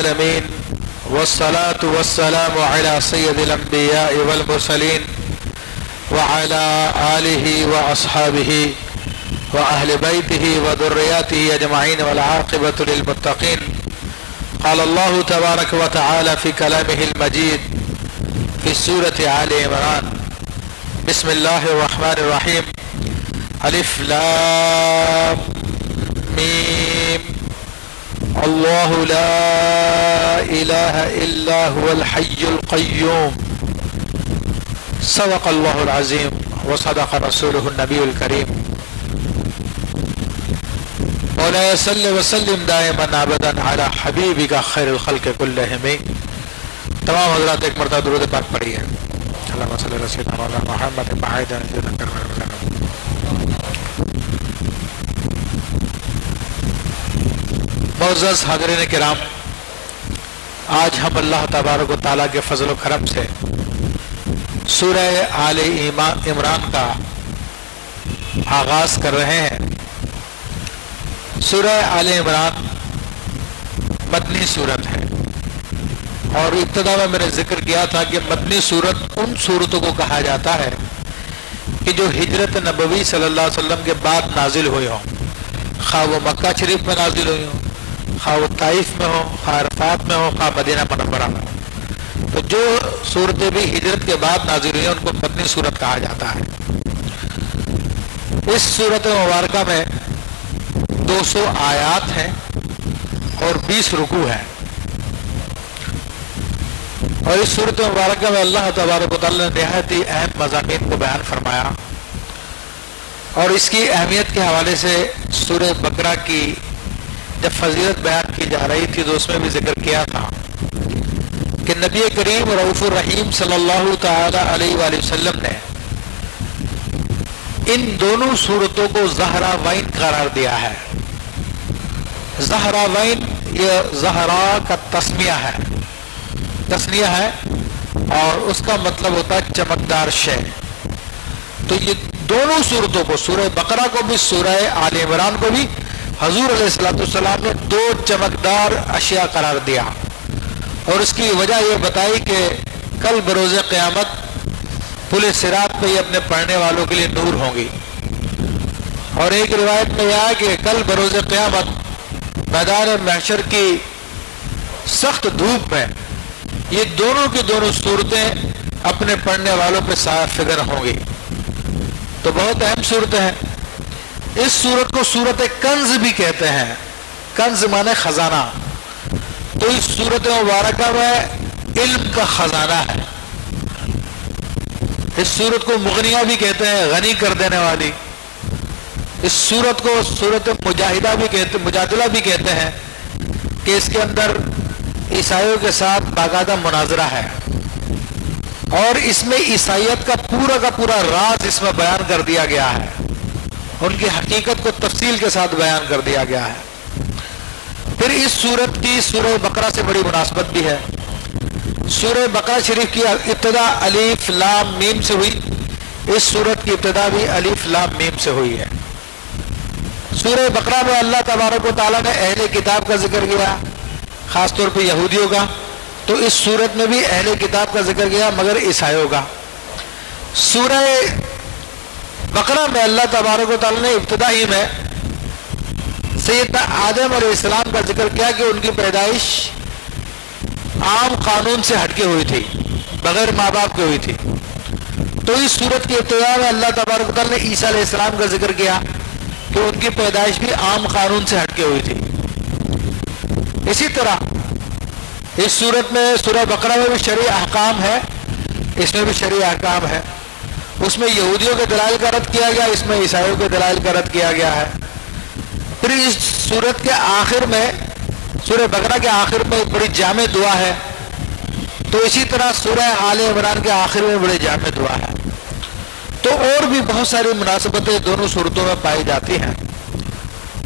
العالمين والصلاة والسلام على سيد الأنبياء والمرسلين وعلى آله وأصحابه وأهل بيته وذرياته أجمعين والعاقبة للمتقين. قال الله تبارك وتعالى في كلامه المجيد في سورة آل عمران: بسم الله الرحمن الرحيم. الف لام ميم الله لا إله إلا هو الحي القيوم صدق الله العظيم وصدق رسوله النبي الكريم. مولاي صل وسلم دائما ابدا على حبیبک خیر الخلق کلہم. تمام حضرات ایک مرتبہ درود پاک پڑھیے. اللہم صلی علی سیدنا مولانا محمد معاہد معزز حاضرین کرام، آج ہم اللہ تبارک و تعالیٰ کے فضل و کرم سے سورہ آل عمران کا آغاز کر رہے ہیں. سورہ آل عمران مدنی صورت ہے، اور ابتدا میں نے ذکر کیا تھا کہ مدنی صورت ان صورتوں کو کہا جاتا ہے کہ جو ہجرت نبوی صلی اللہ علیہ وسلم کے بعد نازل ہوئے ہوں، خواہ وہ مکہ شریف میں نازل ہوئی ہوں، خواہ وہ طائف میں ہوں، خواہ عرفات میں ہوں، خواہ مدینہ منورہ میں ہوں. تو جو صورتیں بھی ہجرت کے بعد نازل ہوئی ہیں ان کو مدنی صورت کہا جاتا ہے. اس صورت مبارکہ میں 200 آیات ہیں اور 20 رکوع ہیں، اور اس صورت مبارکہ میں اللہ تبارک و تعالیٰ نے نہایت ہی اہم مضامین کو بیان فرمایا. اور اس کی اہمیت کے حوالے سے سورہ بقرہ کی جب فضیلت بیان کی جا رہی تھی تو اس میں بھی ذکر کیا تھا کہ نبی کریم رؤوف الرحیم صلی اللہ تعالی علیہ وآلہ وسلم نے ان دونوں صورتوں کو زہراوین قرار دیا ہے. زہراوین یہ زہرا کا تسمیہ ہے اور اس کا مطلب ہوتا ہے چمکدار شے. تو یہ دونوں صورتوں کو، سورہ بقرہ کو بھی سورہ آل عمران کو بھی، حضور علیہ السلام نے دو چمکدار اشیاء قرار دیا. اور اس کی وجہ یہ بتائی کہ کل بروز قیامت پل صراط پہ یہ اپنے پڑھنے والوں کے لیے نور ہوں گی. اور ایک روایت میں یہ ہے کہ کل بروز قیامت میدان محشر کی سخت دھوپ میں یہ دونوں کی دونوں صورتیں اپنے پڑھنے والوں پہ صاف فگر ہوں گی. تو بہت اہم صورتیں ہیں. اس صورت کو صورت کنز بھی کہتے ہیں. کنز مانے خزانہ. تو اس صورت مبارکہ میں علم کا خزانہ ہے. اس صورت کو مغنیہ بھی کہتے ہیں، غنی کر دینے والی. اس صورت کو صورت مجادلہ بھی کہتے ہیں کہ اس کے اندر عیسائیوں کے ساتھ باقاعدہ مناظرہ ہے، اور اس میں عیسائیت کا پورا راز اس میں بیان کر دیا گیا ہے. ان کی حقیقت کو تفصیل کے ساتھ بیان کر دیا گیا ہے. پھر اس سورت کی سورہ بقرہ سے بڑی مناسبت بھی ہے. سورہ بقرہ شریف کی ابتدا الف لام میم سے ہوئی. اس سورت کی ابتدا بھی الف لام میم سے ہوئی ہے. سورہ بقرہ میں اللہ تبارک و تعالیٰ نے اہل کتاب کا ذکر کیا، خاص طور پہ یہودیوں کا. تو اس سورت میں بھی اہل کتاب کا ذکر کیا مگر عیسائیوں کا. سورہ بقرہ میں اللہ تبارک و تعالیٰ نے ابتدا ہی میں سیدنا آدم علیہ السلام کا ذکر کیا کہ ان کی پیدائش عام قانون سے ہٹ کے ہوئی تھی، بغیر ماں باپ کے ہوئی تھی. تو اس صورت کی ابتدا میں اللہ تبارک و تعالیٰ نے عیسیٰ علیہ السلام کا ذکر کیا کہ ان کی پیدائش بھی عام قانون سے ہٹ کے ہوئی تھی. اسی طرح اس صورت میں سورہ بقرہ میں بھی شرعی احکام ہے، اس میں بھی شرعی احکام ہے. اس میں یہودیوں کے دلائل کا رد کیا گیا، اس میں عیسائیوں کے دلائل کا رد کیا گیا ہے. پھر اس صورت کے آخر میں، سورہ بقرہ کے آخر میں بڑی جامع دعا ہے. تو اسی طرح سورہ آل عمران کے آخر میں بڑی جامع دعا ہے. تو اور بھی بہت ساری مناسبتیں دونوں صورتوں میں پائی جاتی ہیں.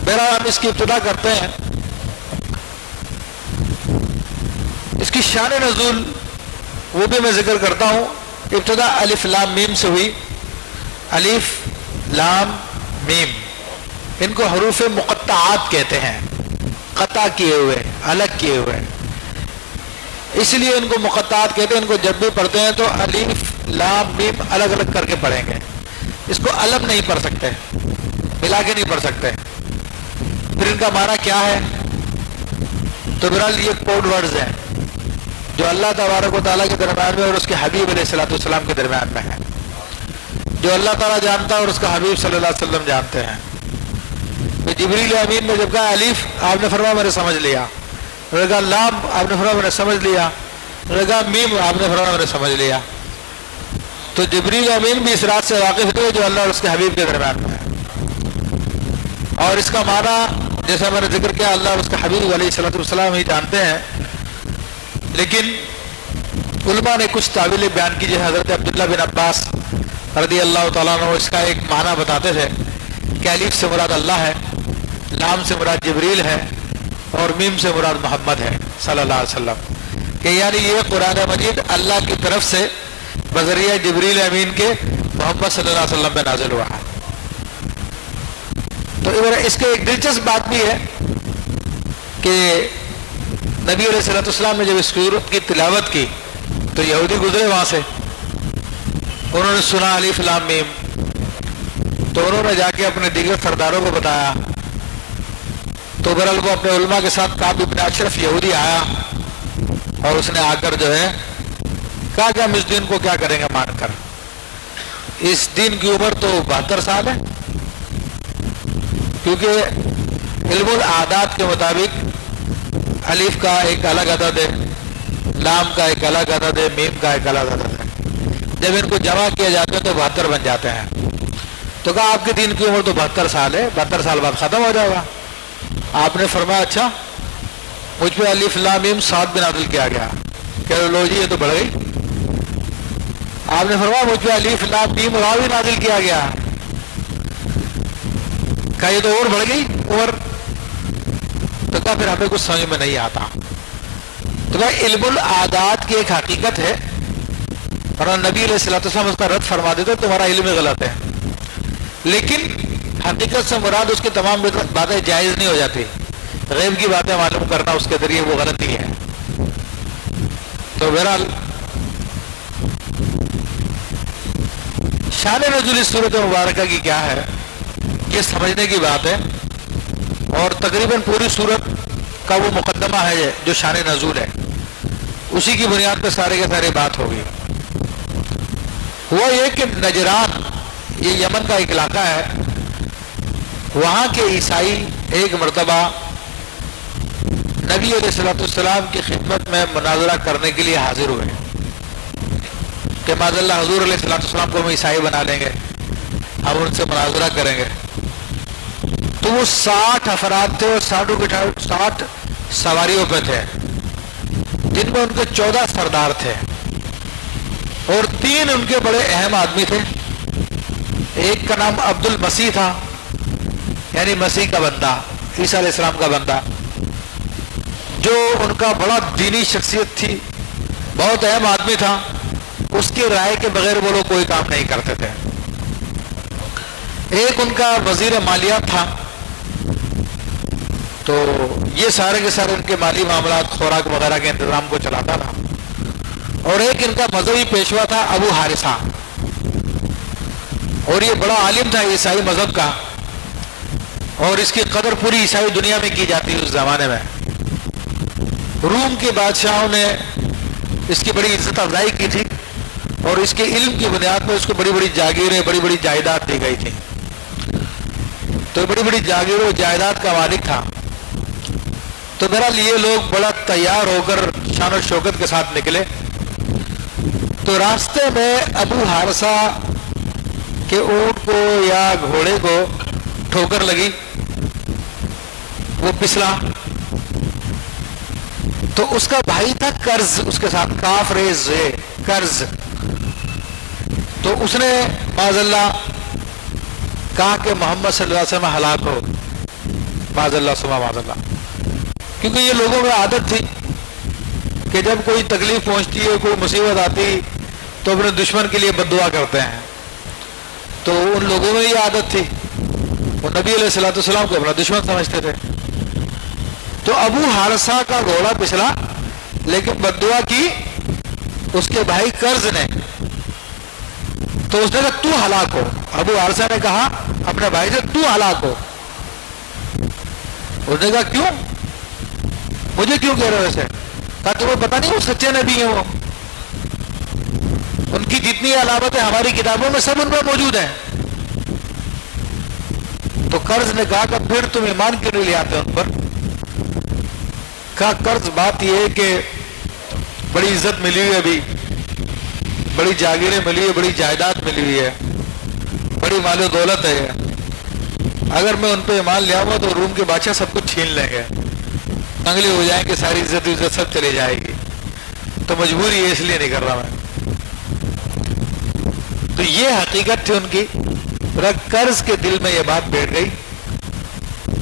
بہرحال ہم اس کی ابتدا کرتے ہیں. اس کی شان نزول وہ بھی میں ذکر کرتا ہوں. ابتدا الف لام میم سے ہوئی. الف لام میم، ان کو حروف مقطعات کہتے ہیں، قطع کیے ہوئے، الگ کیے ہوئے. اس لیے ان کو مقطعات کہتے ہیں. ان کو جب بھی پڑھتے ہیں تو الف لام میم الگ الگ کر کے پڑھیں گے. اس کو الگ نہیں پڑھ سکتے, ملا کے نہیں پڑھ سکتے. پھر ان کا معنی کیا ہے؟ تو بہرحال یہ کوڈ ورڈز ہیں جو اللہ تبارک و تعالیٰ کے درمیان میں اور اس کے حبیب علیہ الصلوۃ والسلام کے درمیان میں ہیں, جو اللہ تعالیٰ جانتا ہے اور اس کا حبیب صلی اللہ علیہ وسلم جانتے ہیں. جبریل امین نے جب کہا الف, آپ نے فرمایا میں نے سمجھ لیا. انہوں نے کہا لام, آپ نے فرمایا میں نے سمجھ لیا. انہوں نے کہا میم, آپ نے فرمایا میں نے سمجھ لیا. تو جبریل امین بھی اس رات سے واقف تھے جو اللہ اور اس کے حبیب کے درمیان میں ہے. اور اس کا معنی جیسا میں نے ذکر کیا, اللہ اور اس کے حبیب علیہ الصلوۃ والسلام ہی جانتے ہیں. لیکن علماء نے کچھ تعویلیں بیان کی, جیسے حضرت عبداللہ بن عباس رضی اللہ تعالیٰ عنہ اس کا ایک معنی بتاتے تھے کہ الف سے مراد اللہ ہے, لام سے مراد جبریل ہے, اور میم سے مراد محمد ہے صلی اللہ علیہ وسلم. کہ یعنی یہ قرآن مجید اللہ کی طرف سے بذریعہ جبریل امین کے محمد صلی اللہ علیہ وسلم پہ نازل ہوا ہے. تو اس کے ایک دلچسپ بات بھی ہے کہ نبی علیہ الصلوۃ والسلام نے جب اس سورت کی تلاوت کی تو یہودی گزرے وہاں سے, انہوں نے سنا الف لام میم, تو انہوں نے جا کے اپنے دیگر سرداروں کو بتایا. تو بہرحال وہ اپنے علماء کے ساتھ کعب بن اشرف یہودی آیا اور اس نے آ کر جو ہے کہا کہ ہم اس دین کو کیا کریں گے مان کر, اس دین کی عمر تو 72 سال ہے. کیونکہ علم العادات کے مطابق الف کا ایک الگ عدد ہے, لام کا ایک الگ عدد ہے, میم کا ایک الگ عدد ہے. جب ان کو جمع کیا جاتا ہے تو 72 بن جاتے ہیں. تو کہا آپ کے دین کی عمر تو 72 سال ہے, 72 سال بعد ختم ہو جائے گا. آپ نے فرمایا اچھا, مجھ پہ الف لام میم 7 بھی نازل کیا گیا. کہ لو جی یہ تو بڑھ گئی. آپ نے فرمایا مجھ پہ الف لام میم را بھی نازل کیا گیا. کہا یہ تو اور بڑھ گئی عمر. تو کہا پھر ہمیں کچھ سمجھ میں نہیں آتا. تو کہا علم العادات کی ایک حقیقت ہے, اور نبی علیہ الصلوۃ والسلام اس کا رد فرما دیتے تمہارا علم غلط ہے. لیکن حقیقت سے مراد اس کی تمام باتیں جائز نہیں ہو جاتی. غیب کی باتیں معلوم کرنا اس کے ذریعے وہ غلطی ہے. تو بہرحال شان نزول اس صورت مبارکہ کی کیا ہے یہ سمجھنے کی بات ہے, اور تقریباً پوری صورت کا وہ مقدمہ ہے جو شان نزول ہے, اسی کی بنیاد پہ سارے کے سارے بات ہوگی. ہوا یہ کہ نجران, یہ یمن کا ایک علاقہ ہے, وہاں کے عیسائی ایک مرتبہ نبی علیہ الصلوۃ والسلام کی خدمت میں مناظرہ کرنے کے لیے حاضر ہوئے کہ معاذ اللہ حضور علیہ الصلوۃ والسلام کو ہم عیسائی بنا لیں گے, ہم ان سے مناظرہ کریں گے. تو وہ 60 افراد تھے اور 60 سواریوں پہ تھے, جن میں ان کے 14 سردار تھے اور 3 ان کے بڑے اہم آدمی تھے. ایک کا نام عبد المسیح تھا, یعنی مسیح کا بندہ, عیسیٰ علیہ السلام کا بندہ, جو ان کا بڑا دینی شخصیت تھی, بہت اہم آدمی تھا. اس کی رائے کے بغیر وہ لوگ کوئی کام نہیں کرتے تھے. ایک ان کا وزیر مالیات تھا, تو یہ سارے کے سارے ان کے مالی معاملات, خوراک وغیرہ کے انتظام کو چلاتا تھا. اور ایک ان کا مذہبی پیشوا تھا ابو حارثہ, اور یہ بڑا عالم تھا عیسائی مذہب کا, اور اس کی قدر پوری عیسائی دنیا میں کی جاتی اس زمانے میں. روم کے بادشاہوں نے اس کی بڑی عزت افزائی کی تھی, اور اس کے علم کی بنیاد پر اس کو بڑی بڑی جاگیریں, بڑی بڑی جائیداد دی گئی تھی. تو بڑی بڑی جاگیروں جائیداد کا مالک تھا. تو بہرحال یہ لوگ بڑا تیار ہو کر شان و شوکت کے ساتھ نکلے. تو راستے میں ابو حارثہ کے اونٹ کو یا گھوڑے کو ٹھوکر لگی, وہ پسلا. تو اس کا بھائی تھا کرز, اس کے ساتھ کاف ریز کرز. تو اس نے معاذ اللہ کہا کہ محمد صلی اللہ علیہ وسلم ہلاک ہو, معاذ اللہ سما معاذ اللہ. کیونکہ یہ لوگوں میں عادت تھی کہ جب کوئی تکلیف پہنچتی ہے, کوئی مصیبت آتی, تو اپنے دشمن کے لیے بد دعا کرتے ہیں. تو ان لوگوں میں یہ عادت تھی, وہ نبی علیہ الصلوۃ والسلام کو اپنا دشمن سمجھتے تھے. تو ابو حارثہ کا گھوڑا پچھلا لیکن بددعا کی اس کے بھائی قرض نے، تو اس نے کہا تو ہلاک ہو. ابو حارثہ نے کہا اپنے بھائی سے تو ہلاک ہو. اس نے کہا کیوں، مجھے کیوں کہہ رہے ہو ایسے؟ کہا تمہیں پتہ نہیں وہ سچے نبی ہیں، وہ ان کی جتنی علامتیں ہماری کتابوں میں سب ان میں موجود ہیں. تو قرض نے کہا کہ پھر تم ایمان کیوں نہیں لے آتے ان پر؟ کہا قرض بات یہ ہے کہ بڑی عزت ملی ہوئی ہے، ابھی بڑی جاگیریں ملی ہوئی، بڑی جائیداد ملی ہوئی ہے، بڑی مال و دولت ہے، اگر میں ان پہ ایمان لے آؤں گا تو روم کے بادشاہ سب کچھ چھین لیں گے، انگلی ہو جائیں کہ ساری عزت سب چلے جائے گی، تو مجبوری ہے، اس لیے نہیں کر رہا میں. تو یہ حقیقت تھی ان کی. قرض کے دل میں یہ بات بیٹھ گئی،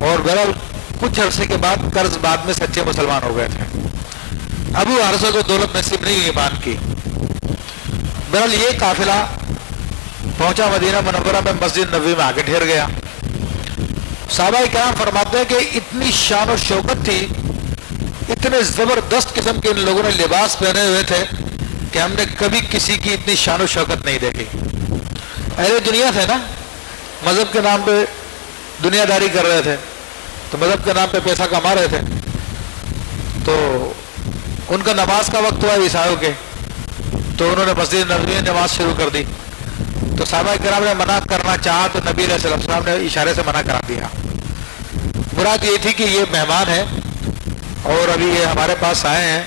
اور بہرحال کچھ عرصے کے بعد قرض بعد میں سچے مسلمان ہو گئے تھے. ابو حارثہ کو دولت نصیب نہیں ہوئی ایمان کی. بہرحال یہ قافلہ پہنچا مدینہ منورہ میں، مسجد نبوی میں آ کے ٹھہر گیا. صحابہ کرام فرماتے ہیں کہ اتنی شان و شوکت تھی، اتنے زبردست قسم کے ان لوگوں نے لباس پہنے ہوئے تھے کہ ہم نے کبھی کسی کی اتنی شان و شوکت نہیں دیکھی. اہل دنیا تھے نا، مذہب کے نام پہ دنیا داری کر رہے تھے، تو مذہب کے نام پہ پیسہ کما رہے تھے. تو ان کا نماز کا وقت ہوا عیسائیوں کے، تو انہوں نے مسجد نبوی میں نماز شروع کر دی. تو صحابہ کرام نے منع کرنا چاہا تو نبی علیہ السلام نے اشارے سے منع کرا دیا. مراد یہ تھی کہ یہ مہمان ہیں اور ابھی یہ ہمارے پاس آئے ہیں،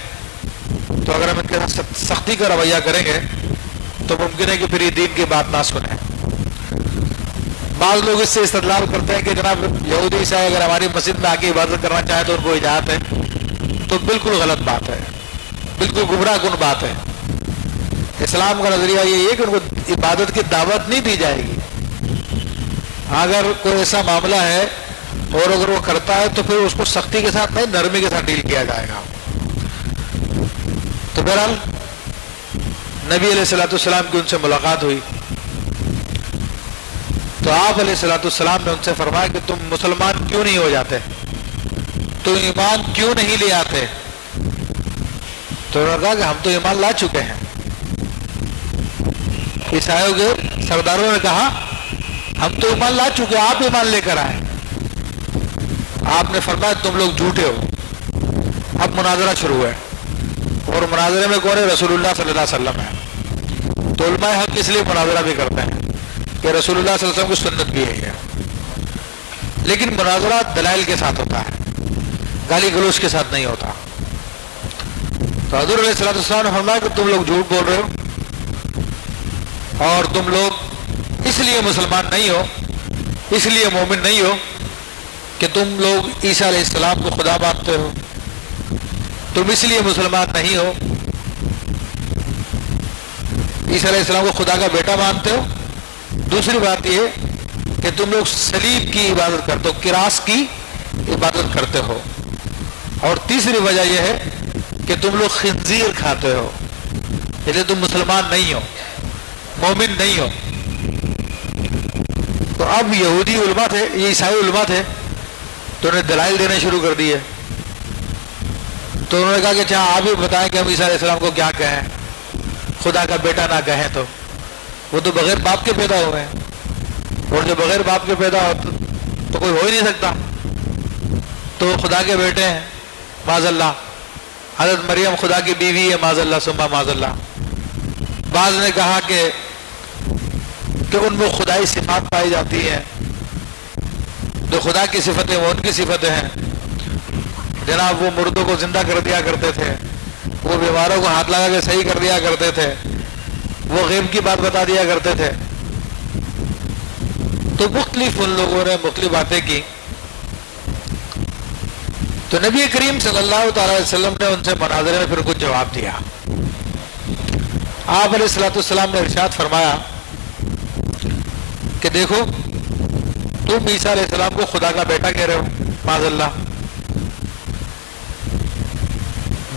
تو اگر ہم ان کے ساتھ سختی کا رویہ کریں گے تو ممکن ہے کہ پھر یہ دین کی بات نہ سنیں. بعض لوگ اس سے استدلال کرتے ہیں کہ جناب یہودی عیسائی اگر ہماری مسجد میں آ کے عبادت کرنا چاہے تو ان کو اجازت ہے، تو بالکل غلط بات ہے، بالکل گمراہ کن بات ہے. اسلام کا نظریہ یہ ہے کہ ان کو عبادت کی دعوت نہیں دی جائے گی. اگر کوئی ایسا معاملہ ہے اور اگر وہ کرتا ہے تو پھر اس کو سختی کے ساتھ نہیں، نرمی کے ساتھ ڈیل کیا جائے گا. تو بہرحال نبی علیہ السلام کی ان سے ملاقات ہوئی، تو آپ علیہ السلام نے ان سے فرمایا کہ تم مسلمان کیوں نہیں ہو جاتے، تم ایمان کیوں نہیں لے آتے؟ تو انہوں نے کہا کہ ہم تو ایمان لا چکے ہیں. عیسائیوں کے سرداروں نے کہا ہم تو ایمان لا چکے، آپ ایمان لے کر آئے. آپ نے فرمایا تم لوگ جھوٹے ہو. اب مناظرہ شروع ہے، اور مناظرے میں کون ہے؟ رسول اللہ صلی اللہ علیہ وسلم ہے. تو علماء حق اس لیے مناظرہ بھی کرتے ہیں کہ رسول اللہ صلی اللہ علیہ وسلم کی سنت بھی ہے. لیکن مناظرہ دلائل کے ساتھ ہوتا ہے، گالی گلوچ کے ساتھ نہیں ہوتا. تو حضور علیہ السلام نے فرمایا کہ تم لوگ جھوٹ بول رہے ہو، اور تم لوگ اس لیے مسلمان نہیں ہو، اس لیے مومن نہیں ہو کہ تم لوگ عیسیٰ علیہ السلام کو خدا مانتے ہو. تم اس لیے مسلمان نہیں ہو، عیسیٰ علیہ السلام کو خدا کا بیٹا مانتے ہو. دوسری بات یہ کہ تم لوگ صلیب کی عبادت کرتے ہو، کراس کی عبادت کرتے ہو. اور تیسری وجہ یہ ہے کہ تم لوگ خنزیر کھاتے ہو، اس لیے تم مسلمان نہیں ہو، مومن نہیں ہو. تو اب یہودی علماء تھے، یہ عیسائی علماء تھے، تو انہیں دلائل دینے شروع کر دیے. تو انہوں نے کہا کہ اچھا آپ ہی بتائیں کہ ہم عیسیٰ علیہ السلام کو کیا کہیں، خدا کا بیٹا نہ کہیں تو وہ تو بغیر باپ کے پیدا ہوئے ہیں، اور جو بغیر باپ کے پیدا ہو تو کوئی ہو ہی نہیں سکتا، تو خدا کے بیٹے ہیں معاذ اللہ. حضرت مریم خدا کی بیوی ہے معاذ اللہ ثم معاذ اللہ. بعض نے کہا کہ ان میں خدائی صفات پائی جاتی ہیں، جو خدا کی صفتیں وہ ان کی صفتیں ہیں. جناب وہ مردوں کو زندہ کر دیا کرتے تھے، وہ بیماروں کو ہاتھ لگا کے صحیح کر دیا کرتے تھے، وہ غیب کی بات بتا دیا کرتے تھے. تو مختلف ان لوگوں نے مختلف باتیں کی. تو نبی کریم صلی اللہ تعالی علیہ وسلم نے ان سے مناظرے میں پھر کچھ جواب دیا. آپ علیہ السلام نے ارشاد فرمایا کہ دیکھو تم عیسیٰ علیہ السلام کو خدا کا بیٹا کہہ رہے ہو معاذ اللہ.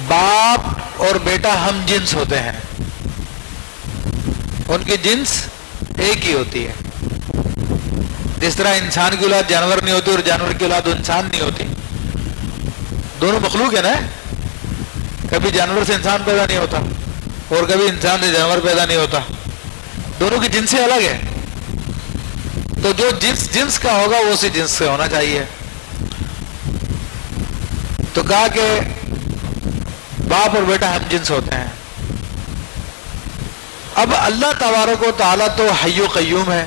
باپ اور بیٹا ہم جنس ہوتے ہیں، ان کی جنس ایک ہی ہوتی ہے. جس طرح انسان کی اولاد جانور نہیں ہوتی اور جانور کی اولاد انسان نہیں ہوتی، دونوں مخلوق ہے نا. کبھی جانور سے انسان پیدا نہیں ہوتا اور کبھی انسان سے جانور پیدا نہیں ہوتا، دونوں کی جنسیں الگ ہے، تو جو جنس کا ہوگا وہ اسی جنس سے ہونا چاہیے۔ تو کہا کہ باپ اور بیٹا ہم جنس ہوتے ہیں۔ اب اللہ تبارک و تعالیٰ تو حی و قیوم ہے،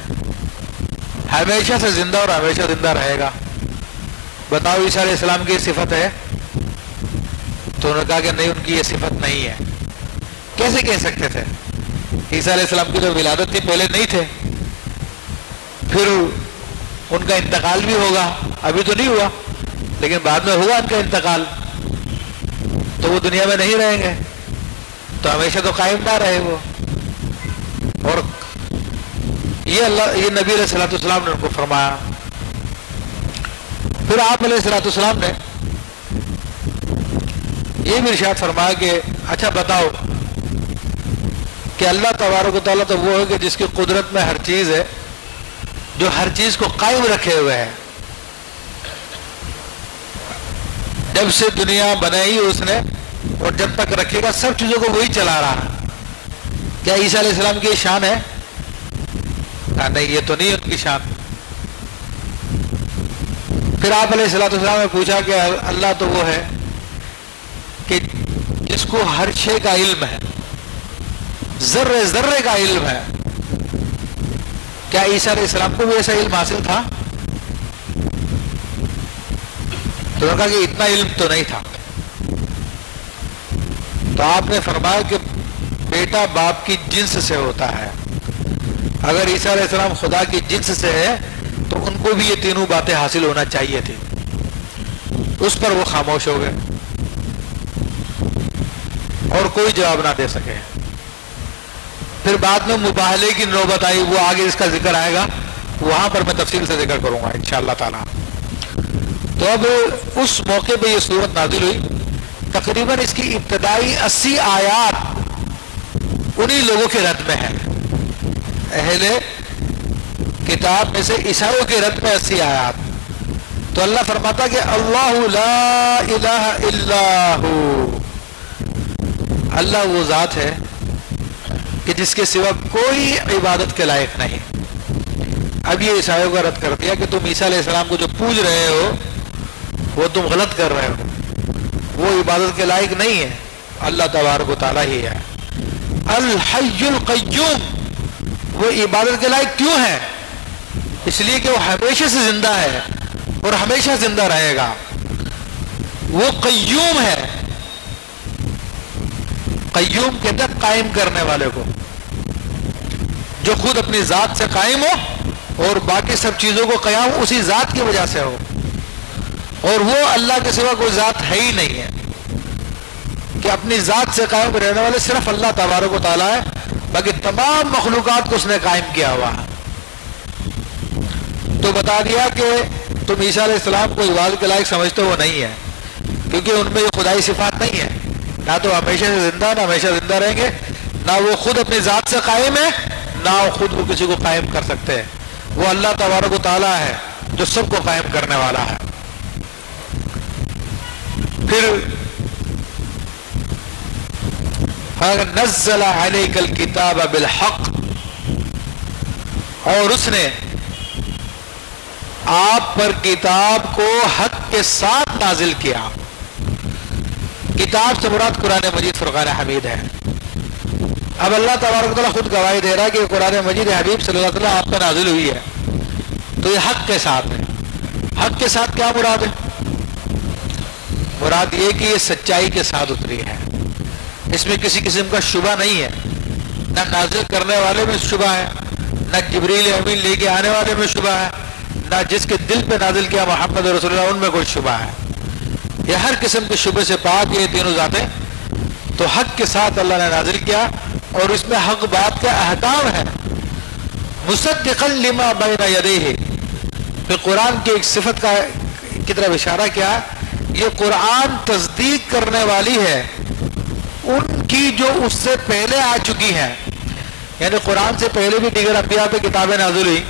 ہمیشہ سے زندہ اور ہمیشہ زندہ رہے گا۔ بتاؤ عیسیٰ علیہ السلام کی یہ صفت ہے؟ تو انہوں نے کہا کہ نہیں، ان کی یہ صفت نہیں ہے۔ کیسے کہہ سکتے تھے؟ عیسیٰ علیہ السلام کی جو ولادت تھی پہلے نہیں تھے، پھر ان کا انتقال بھی ہوگا، ابھی تو نہیں ہوا لیکن بعد میں ہوگا ان کا انتقال، تو وہ دنیا میں نہیں رہیں گے، تو ہمیشہ تو قائم نہ رہے وہ۔ اور یہ نبی علیہ الصلوۃ والسلام نے ان کو فرمایا۔ پھر آپ علیہ الصلوۃ والسلام نے یہ بھی ارشاد فرمایا کہ اچھا بتاؤ کہ اللہ تبارک و تعالیٰ تو وہ ہے کہ جس کی قدرت میں ہر چیز ہے، جو ہر چیز کو قائم رکھے ہوئے ہے، جب سے دنیا بنائی اس نے اور جب تک رکھے گا سب چیزوں کو وہی چلا رہا ہے۔ کیا عیسیٰ علیہ السلام کی شان ہے؟ نہیں، یہ تو نہیں ان کی شان۔ پھر آپ علیہ السلام نے پوچھا کہ اللہ تو وہ ہے کہ جس کو ہر شے کا علم ہے، ذرے ذرے کا علم ہے، کیا عیسیٰ علیہ السلام کو بھی ایسا علم حاصل تھا؟ تو انہوں نے کہا کہ اتنا علم تو نہیں تھا۔ تو آپ نے فرمایا کہ بیٹا باپ کی جنس سے ہوتا ہے، اگر عیسیٰ علیہ السلام خدا کی جنس سے ہے تو ان کو بھی یہ تینوں باتیں حاصل ہونا چاہیے تھی۔ اس پر وہ خاموش ہو گئے اور کوئی جواب نہ دے سکے۔ پھر بعد میں مباہلے کی نوبت آئی، وہ آگے اس کا ذکر آئے گا، وہاں پر میں تفصیل سے ذکر کروں گا انشاءاللہ تعالی۔ تو اب اس موقع پہ یہ صورت نازل ہوئی، تقریباً اس کی ابتدائی 80 آیات انہی لوگوں کے رد میں ہیں، اہل کتاب میں سے عیسائیوں کے رد میں 80 آیات۔ تو اللہ فرماتا کہ اللہ لا الہ الا ہو، اللہ وہ ذات ہے کہ جس کے سوا کوئی عبادت کے لائق نہیں۔ اب یہ عیسائیوں کا رد کر دیا کہ تم عیسیٰ علیہ السلام کو جو پوج رہے ہو وہ تم غلط کر رہے ہو، وہ عبادت کے لائق نہیں ہے، اللہ تبارک و تعالیٰ ہی ہے۔ الحی القیوم، وہ عبادت کے لائق کیوں ہے؟ اس لیے کہ وہ ہمیشہ سے زندہ ہے اور ہمیشہ زندہ رہے گا۔ وہ قیوم ہے، قیوم کہتے ہیں قائم کرنے والے کو، جو خود اپنی ذات سے قائم ہو اور باقی سب چیزوں کو قیام اسی ذات کی وجہ سے ہو، اور وہ اللہ کے سوا کوئی ذات ہے ہی نہیں ہے، کہ اپنی ذات سے قائم رہنے والے صرف اللہ تبارک و تعالیٰ ہے، باقی تمام مخلوقات کو اس نے قائم کیا ہوا ہے۔ تو بتا دیا کہ تم عیسیٰ علیہ السلام کو عبادت کے لائق سمجھتے ہو، وہ نہیں ہے، کیونکہ ان میں یہ خدائی صفات نہیں ہے، نہ تو ہمیشہ سے زندہ، نہ ہمیشہ زندہ رہیں گے، نہ وہ خود اپنی ذات سے قائم ہے، نہ وہ خود وہ کسی کو قائم کر سکتے ہیں۔ وہ اللہ تبارک و تعالیٰ ہے جو سب کو قائم کرنے والا ہے۔ پھر نزل علیک الکتاب بالحق، اور اس نے آپ پر کتاب کو حق کے ساتھ نازل کیا۔ کتاب سے مراد قرآن مجید فرقان حمید ہے۔ اب اللہ تبارک و تعالیٰ خود گواہی دے رہا ہے کہ قرآن مجید حبیب صلی اللہ علیہ وسلم آپ پر نازل ہوئی ہے، تو یہ حق کے ساتھ ہے۔ حق کے ساتھ کیا مراد ہے؟ مراد یہ کہ یہ سچائی کے ساتھ اتری ہے، اس میں کسی قسم کا شبہ نہیں ہے، نہ نازل کرنے والے میں شبہ ہے، نہ جبریل امین لے کے آنے والے میں شبہ ہے، نہ جس کے دل پہ نازل کیا محمد رسول اللہ ان میں کوئی شبہ ہے۔ یہ ہر قسم کے شبہ سے پاک یہ تینوں ذاتیں، تو حق کے ساتھ اللہ نے نازل کیا، اور اس میں حق بات کا احکام ہے۔ مصدقا لما بین یدیہ، پھر قرآن کی ایک صفت کی طرف اشارہ کیا، یہ قرآن تصدیق کرنے والی ہے ان کی جو اس سے پہلے آ چکی ہیں، یعنی قرآن سے پہلے بھی دیگر انبیاء پہ کتابیں نازل ہوئی،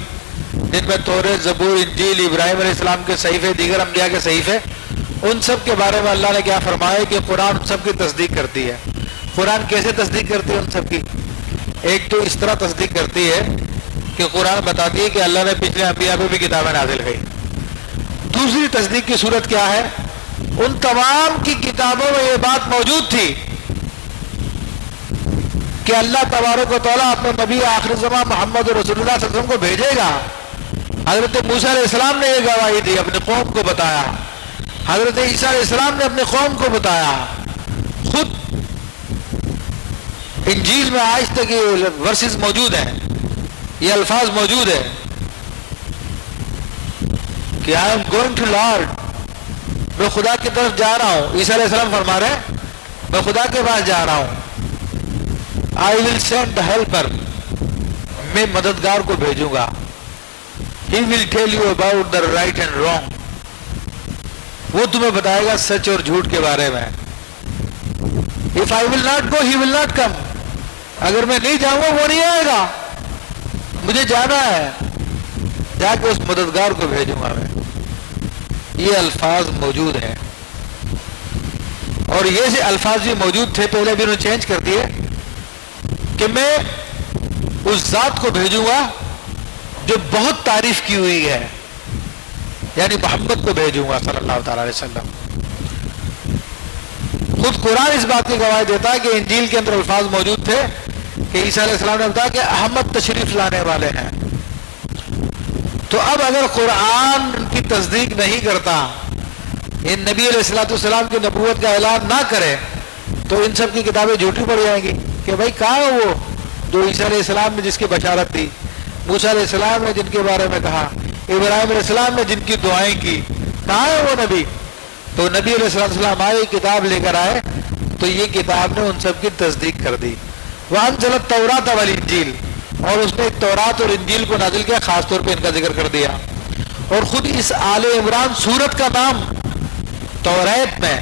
جن میں تورات، زبور، انجیل، ابراہیم علیہ السلام کے صحیفے، دیگر انبیاء کے صحیفے، ان سب کے بارے میں اللہ نے کیا فرمایا کہ قرآن ان سب کی تصدیق کرتی ہے. قرآن کیسے تصدیق کرتی ہے ان سب کی؟ ایک تو اس طرح تصدیق کرتی ہے کہ قرآن بتاتی ہے کہ اللہ نے پچھلے انبیاء پہ بھی کتابیں نازل کی. دوسری تصدیق کی صورت کیا ہے؟ ان تمام کی کتابوں میں یہ بات موجود تھی کہ اللہ تبارک و تعالیٰ اپنے نبی آخر زمان محمد رسول اللہ صلی اللہ علیہ وسلم کو بھیجے گا. حضرت موسیٰ علیہ السلام نے یہ گواہی دی، اپنے قوم کو بتایا. حضرت عیسیٰ علیہ السلام نے اپنے قوم کو بتایا. خود انجیل میں آج تک یہ ورسز موجود ہیں، یہ الفاظ موجود ہیں کہ I am going to Lord، میں خدا کی طرف جا رہا ہوں. عیسیٰ علیہ السلام فرما رہے ہیں میں خدا کے پاس جا رہا ہوں. I will send the helper، میں مددگار کو بھیجوں گا. He will tell you about the right and wrong، وہ تمہیں بتائے گا سچ اور جھوٹ کے بارے میں. If I will not go، he will not come، اگر میں نہیں جاؤں گا وہ نہیں آئے گا. مجھے جانا ہے، جا کے اس مددگار کو بھیجوں گا میں. یہ الفاظ موجود ہیں، اور یہ سے الفاظ بھی موجود تھے، پہلے بھی انہوں نے چینج کر دیے کہ میں اس ذات کو بھیجوں گا جو بہت تعریف کی ہوئی ہے، یعنی محمد کو بھیجوں گا صلی اللہ تعالی علیہ وسلم. خود قرآن اس بات کی گواہی دیتا ہے کہ انجیل کے اندر الفاظ موجود تھے کہ عیسیٰ علیہ السلام نے بتایا کہ احمد تشریف لانے والے ہیں. تو اب اگر قرآن ان کی تصدیق نہیں کرتا، ان نبی علیہ السلام کی نبوت کا اعلان نہ کرے، تو ان سب کی کتابیں جھوٹی پڑ جائیں گی کہ بھائی کہاں ہے وہ جو عیسیٰ علیہ السلام نے جس کی بشارت دی، موسیٰ علیہ السلام نے جن کے بارے میں کہا، ابراہیم علیہ السلام نے جن کی دعائیں کی، کہاں ہے وہ نبی؟ تو نبی علیہ السلام آئے، کتاب لے کر آئے، تو یہ کتاب نے ان سب کی تصدیق کر دی. وَأَنزَلَ التَّوْرَاةَ وَالْإِنجِيلَ، اور اس نے تورات اور انجیل کو نازل کیا، خاص طور پہ ان کا ذکر کر دیا. اور خود اس آل عمران سورت کا نام توریت میں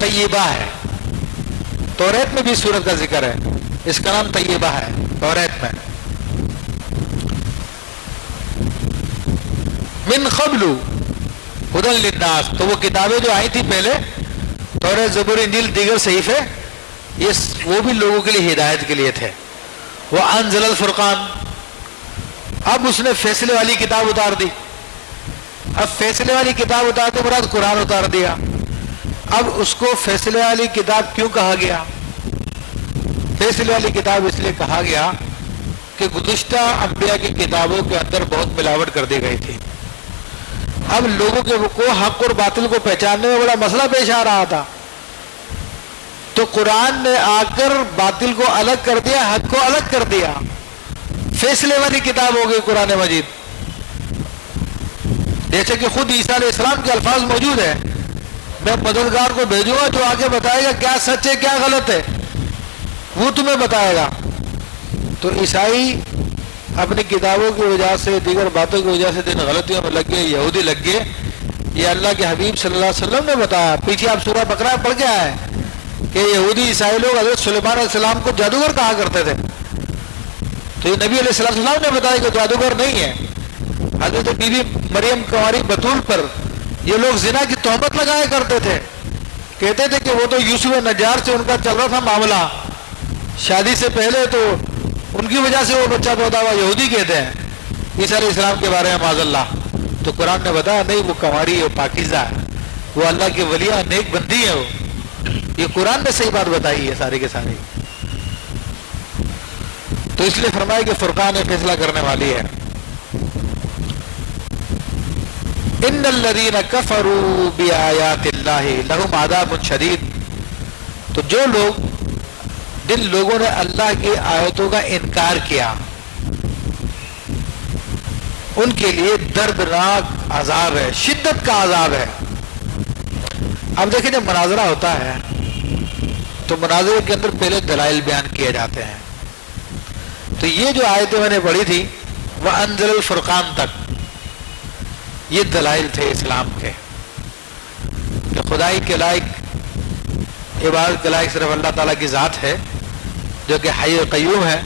طیبہ ہے. توریت میں بھی سورت کا ذکر ہے، اس کا نام طیبہ ہے توریت میں. من قبل ہدی للناس، تو وہ کتابیں جو آئی تھی پہلے، توریت، زبور، انجیل، دیگر صحیفے، یہ وہ بھی لوگوں کے لیے ہدایت کے لیے تھے. وَأَنزَلَ الْفُرْقَانَ، اب اس نے فیصلے والی کتاب اتار دی. اب فیصلے والی کتاب اتارتے مراد قرآن اتار دیا. اب اس کو فیصلے والی کتاب کیوں کہا گیا؟ فیصلے والی کتاب اس لیے کہا گیا کہ گزشتہ انبیاء کی کتابوں کے اندر بہت ملاوٹ کر دی گئی تھی. اب لوگوں کو حق اور باطل کو پہچاننے میں بڑا مسئلہ پیش آ رہا تھا، تو قرآن نے آ کر باطل کو الگ کر دیا، حق کو الگ کر دیا. فیصلے والی کتاب ہو گئی قرآن مجید. جیسے کہ خود عیسیٰ علیہ السلام کے الفاظ موجود ہیں، میں مددگار کو بھیجوں گا جو آگے بتائے گا کیا سچ ہے کیا غلط ہے، وہ تمہیں بتائے گا. تو عیسائی اپنی کتابوں کی وجہ سے، دیگر باتوں کی وجہ سے جن غلطیوں میں لگ گئے، یہودی لگ گئے. یہ اللہ کے حبیب صلی اللہ علیہ وسلم نے بتایا. پیچھے آپ سورہ بقرہ پڑھ کے آئے کہ یہودی عیسائی لوگ حضرت سلیمان علیہ السلام کو جادوگر کہا کرتے تھے. تو یہ نبی علیہ السلام نے بتایا کہ جادوگر نہیں ہے. حضرت بی بی مریم کنواری بطول پر یہ لوگ زنا کی تہمت لگایا کرتے تھے، کہتے تھے کہ وہ تو یوسف نجار سے ان کا چل رہا تھا معاملہ شادی سے پہلے، تو ان کی وجہ سے وہ بچہ پیدا ہوا. یہودی کہتے ہیں عیسیٰ علیہ السلام کے بارے میں معاذ اللہ. تو قرآن نے بتایا نہیں، وہ کنواری ہے، پاکیزہ ہے، وہ اللہ کی ولیہ نیک بندی ہے. وہ یہ قرآن نے صحیح بات بتائی ہے ساری کے ساری. تو اس لیے فرمایا کہ فرقان فیصلہ کرنے والی ہے. ان الذین کفروا بآیات اللہ لہم عذاب شدید، تو جو لوگ، جن لوگوں نے اللہ کی آیتوں کا انکار کیا، ان کے لیے دردناک عذاب ہے، شدت کا عذاب ہے. اب دیکھیں جب مناظرہ ہوتا ہے تو مناظرے کے اندر پہلے دلائل بیان کیے جاتے ہیں. تو یہ جو آیتیں میں نے پڑھی تھی وَأَنزَلَ الْفُرْقَانَ تک، یہ دلائل تھے اسلام کے کہ خدائی کے لائق، عبادت کے لائق صرف اللہ تعالیٰ کی ذات ہے جو کہ حی قیوم ہے،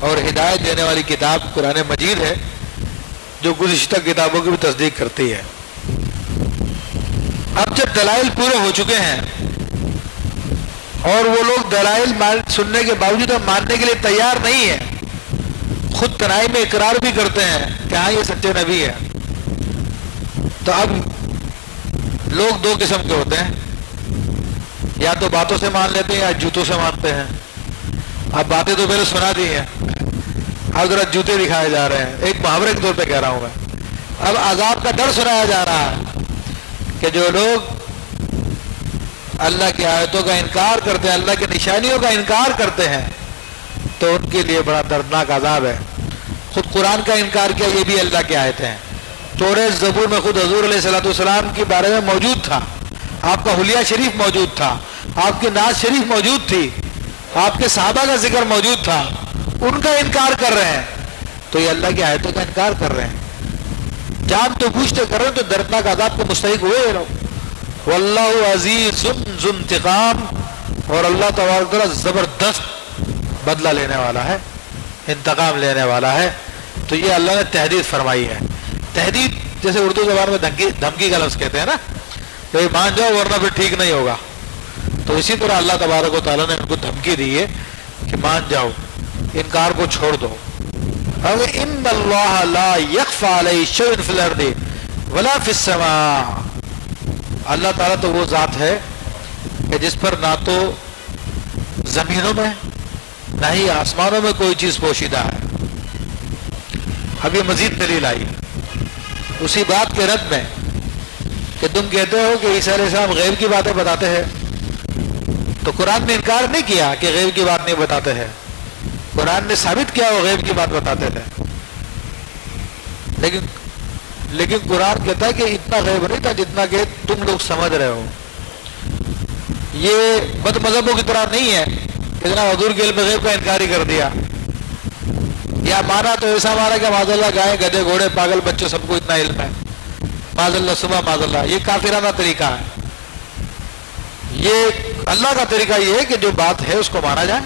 اور ہدایت دینے والی کتاب قرآن مجید ہے جو گزشتہ کتابوں کی بھی تصدیق کرتی ہے. اب جب دلائل پورے ہو چکے ہیں اور وہ لوگ دلائل سننے کے باوجود اب ماننے کے لیے تیار نہیں ہے، خود تنہائی میں اقرار بھی کرتے ہیں کہ ہاں یہ سچے نبی ہے، تو اب لوگ دو قسم کے ہوتے ہیں، یا تو باتوں سے مان لیتے ہیں یا جوتوں سے مانتے ہیں۔ اب باتیں تو پہلے سنا دی ہیں، اب ذرا جوتے دکھائے جا رہے ہیں، ایک محاورے کے طور پہ کہہ رہا ہوں میں۔ اب عذاب کا ڈر سنایا جا رہا ہے کہ جو لوگ اللہ کی آیتوں کا انکار کرتے ہیں، اللہ کی نشانیوں کا انکار کرتے ہیں، تو ان کے لیے بڑا دردناک عذاب ہے۔ خود قرآن کا انکار کیا، یہ بھی اللہ کی آیتیں ہیں۔ توریت زبور میں خود حضور علیہ السلام کے بارے میں موجود تھا، آپ کا حلیہ شریف موجود تھا، آپ کی نعت شریف موجود تھی، آپ کے صحابہ کا ذکر موجود تھا، ان کا انکار کر رہے ہیں، تو یہ اللہ کی آیتوں کا انکار کر رہے ہیں، جان تو پوچھتے کر رہے ہیں، تو دردناک عذاب کے مستحق ہوئے یہ لوگ۔ واللہ عزیز ذو انتقام، اور اللہ تبارک و تعالیٰ زبردست بدلہ لینے والا ہے، انتقام لینے والا ہے۔ تو یہ اللہ نے تحدید فرمائی ہے۔ تحدید جیسے اردو زبان میں دھمکی کا لفظ کہتے ہیں نا، کہ مان جاؤ ورنہ پھر ٹھیک نہیں ہوگا، تو اسی طرح اللہ تبارک و تعالیٰ نے ان کو دھمکی دی ہے کہ مان جاؤ، انکار کو چھوڑ دو۔ ان اللہ لا یخفی علیہ شیء فی الارض ولا فی السماء، اللہ تعالیٰ تو وہ ذات ہے کہ جس پر نہ تو زمینوں میں نہ ہی آسمانوں میں کوئی چیز پوشیدہ ہے۔ اب یہ مزید دلیل آئی اسی بات کے رد میں کہ تم کہتے ہو کہ عیسیٰ علیہ السلام غیب کی باتیں بتاتے ہیں، تو قرآن نے انکار نہیں کیا کہ غیب کی بات نہیں بتاتے ہیں، قرآن نے ثابت کیا وہ غیب کی بات بتاتے تھے، لیکن قرآن کہتا ہے کہ اتنا غیب نہیں تھا جتنا کہ تم لوگ سمجھ رہے ہو۔ یہ بد مذہبوں کی طرح نہیں ہے کہ جناب حضور کے علم غیب کا انکار ہی کر دیا، یا مانا تو ایسا مانا کہ معاذ اللہ گائے گدھے گھوڑے پاگل بچوں سب کو اتنا علم ہے، معاذ اللہ صبح معاذ اللہ۔ یہ کافرانہ طریقہ ہے۔ یہ اللہ کا طریقہ یہ ہے کہ جو بات ہے اس کو مانا جائے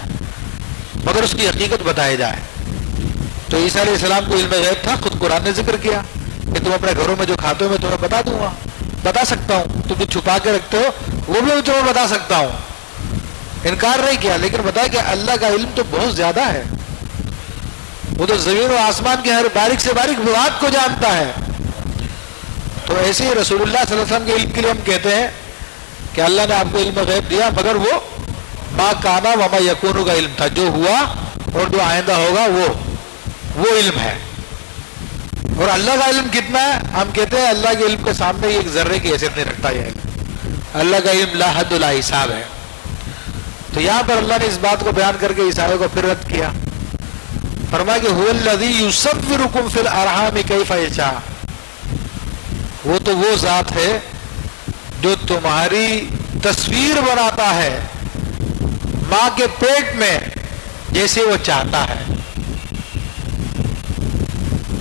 مگر اس کی حقیقت بتائی جائے۔ تو عیسیٰ علیہ السلام کو علم غیب تھا، خود قرآن نے ذکر کیا کہ تم اپنے گھروں میں جو کھاتے ہو میں تمہیں بتا دوں گا، بتا سکتا ہوں، تم جو چھپا کے رکھتے ہو وہ بھی میں تمہیں بتا سکتا ہوں۔ انکار نہیں کیا، لیکن بتایا کہ اللہ کا علم تو بہت زیادہ ہے، وہ تو زمین و آسمان کے ہر باریک سے باریک بات کو جانتا ہے۔ تو ایسے ہی رسول اللہ صلی اللہ علیہ وسلم کے علم کے لیے ہم کہتے ہیں کہ اللہ نے آپ کو علم غیب دیا، مگر وہ ما کانا وما یکون کا علم تھا، جو ہوا اور جو آئندہ ہوگا وہ علم ہے۔ اور اللہ کا علم کتنا ہے؟ ہم کہتے ہیں اللہ کے علم کے سامنے ایک ذرے کی حیثیت نہیں رکھتا یہ علم، اللہ کا علم لا حد لا حساب ہے۔ تو یہاں پر اللہ نے اس بات کو بیان کر کے عیسائیوں کو پھر رد کیا، فرمایا کہ هو الذی یصورکم فی الارحام کیف یشاء، وہ تو وہ ذات ہے جو تمہاری تصویر بناتا ہے ماں کے پیٹ میں جیسے وہ چاہتا ہے۔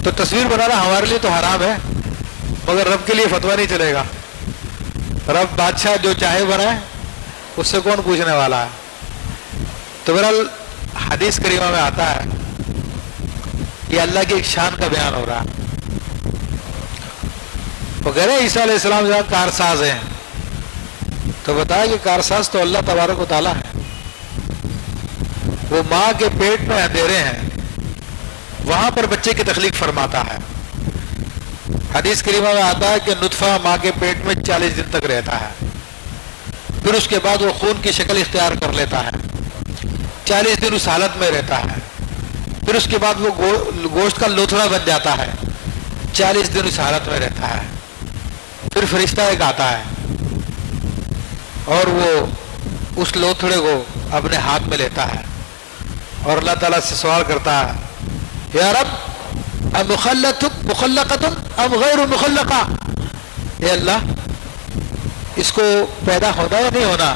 تو تصویر بنانا ہمارے لیے تو حرام ہے، مگر رب کے لیے فتویٰ نہیں چلے گا۔ رب بادشاہ جو چاہے بنائے، اس سے کون پوچھنے والا ہے؟ تو بہرحال حدیث کریمہ میں آتا ہے، یہ اللہ کی ایک شان کا بیان ہو رہا ہے۔ وہ کہہ رہے ہیں عیسیٰ علیہ السلام جو کارساز ہیں، تو بتایا کہ کارساز تو اللہ تبارک و تعالیٰ ہے، وہ ماں کے پیٹ میں اندھیرے ہیں، وہاں پر بچے کی تخلیق فرماتا ہے۔ حدیث کریمہ میں آتا ہے کہ نطفہ ماں کے پیٹ میں 40 دن تک رہتا ہے، پھر اس کے بعد وہ خون کی شکل اختیار کر لیتا ہے، 40 دن اس حالت میں رہتا ہے، پھر اس کے بعد وہ گوشت کا لوتھڑا بن جاتا ہے، 40 دن اس حالت میں رہتا ہے، پھر فرشتہ ایک آتا ہے اور وہ اس لوتھڑے کو اپنے ہاتھ میں لیتا ہے اور اللہ تعالیٰ سے سوال کرتا ہے، یا رب مخلقۃ ام غیر مخلقہ، اے اللہ اس کو پیدا ہونا یا نہیں ہونا؟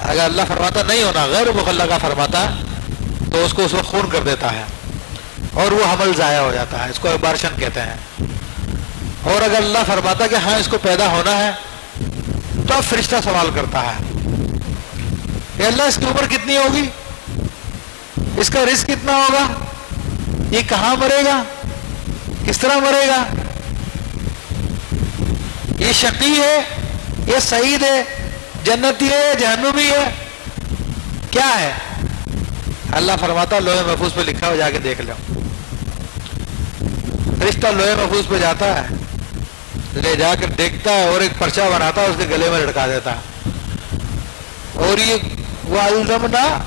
اگر اللہ فرماتا نہیں ہونا، غیر مخلقہ فرماتا، تو اس کو اس وقت خون کر دیتا ہے اور وہ حمل ضائع ہو جاتا ہے، اس کو ابارشن کہتے ہیں۔ اور اگر اللہ فرماتا کہ ہاں اس کو پیدا ہونا ہے، تو اب فرشتہ سوال کرتا ہے، اے اللہ اس کی عمر کتنی ہوگی، اس کا رزق کتنا ہوگا، یہ کہاں مرے گا، کس طرح مرے گا، یہ شقی ہے یہ سعید ہے، جنتی ہے، جہنمی ہے، کیا ہے؟ اللہ فرماتا لوح محفوظ پہ لکھا ہو، جا کے دیکھ لو۔ فرشتہ لوح محفوظ پہ جاتا ہے، لے جا کر دیکھتا ہے اور ایک پرچہ بناتا ہے، اس کے گلے میں لٹکا دیتا ہے۔ اور یہ وَأَلْزَمْنَا،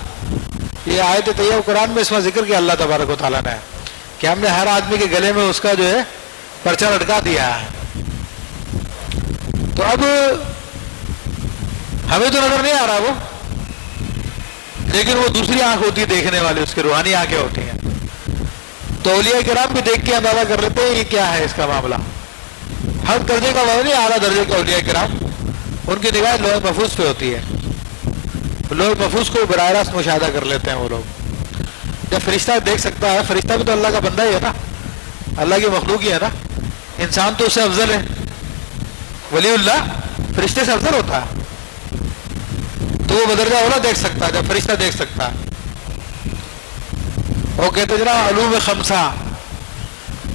یہ آیت طیبہ قرآن میں اس میں ذکر کیا اللہ تبارک و تعالیٰ نے کہ ہم نے ہر آدمی کے گلے میں اس کا جو ہے پرچہ لٹکا دیا ہے۔ تو اب ہمیں تو نظر نہیں آ رہا وہ، لیکن وہ دوسری آنکھ ہوتی ہے دیکھنے والی، اس کی روحانی آنکھیں ہوتی ہیں۔ تو اولیاء کرام بھی دیکھ کے اندازہ کر لیتے ہیں یہ کیا ہے اس کا معاملہ۔ ہر درجے کا وزن نہیں، اعلیٰ درجے کے اولیاء کرام ان کی نگاہ لوح محفوظ پہ ہوتی ہے، لوح محفوظ کو براہ راست مشاہدہ کر لیتے ہیں وہ لوگ۔ جب فرشتہ دیکھ سکتا ہے، فرشتہ بھی تو اللہ کا بندہ ہی ہے نا، اللہ کی مخلوق ہی ہے نا، انسان تو اس سے افضل ہے، ولی اللہ فرشتے سے افضل ہوتا ہے، تو وہ بدرجہ اولا دیکھ سکتا ہے جب فرشتہ دیکھ سکتا ہے۔ وہ کہتے جناب علوم خمسہ،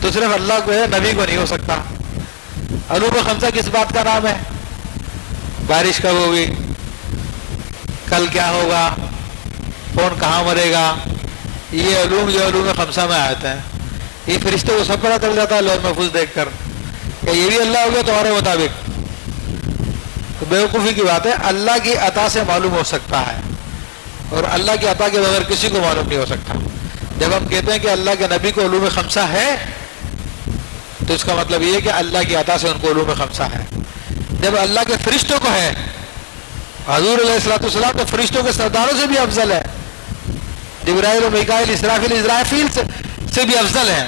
تو صرف اللہ کو ہے، نبی کو نہیں ہو سکتا۔ علوم خمسہ کس بات کا نام ہے؟ بارش کب ہوگی، کل کیا ہوگا، کون کہاں مرے گا، یہ علوم جو علوم خمسہ میں آتے ہیں، یہ فرشتے کو سب پتہ چل جاتا ہے لوح محفوظ دیکھ کر کہ یہ بھی اللہ ہو گیا تمہارے مطابق۔ تو بیوقوفی کی بات ہے، اللہ کی عطا سے معلوم ہو سکتا ہے، اور اللہ کی عطا کے بغیر کسی کو معلوم نہیں ہو سکتا۔ جب ہم کہتے ہیں کہ اللہ کے نبی کو علوم خمسہ ہے، تو اس کا مطلب یہ ہے کہ اللہ کی عطا سے ان کو علوم خمسہ ہے۔ جب اللہ کے فرشتوں کو ہے، حضور علیہ الصلوۃ والسلام تو فرشتوں کے سرداروں سے بھی افضل ہے، جبرائیل و میکائیل اسرافیل سے بھی افضل ہے۔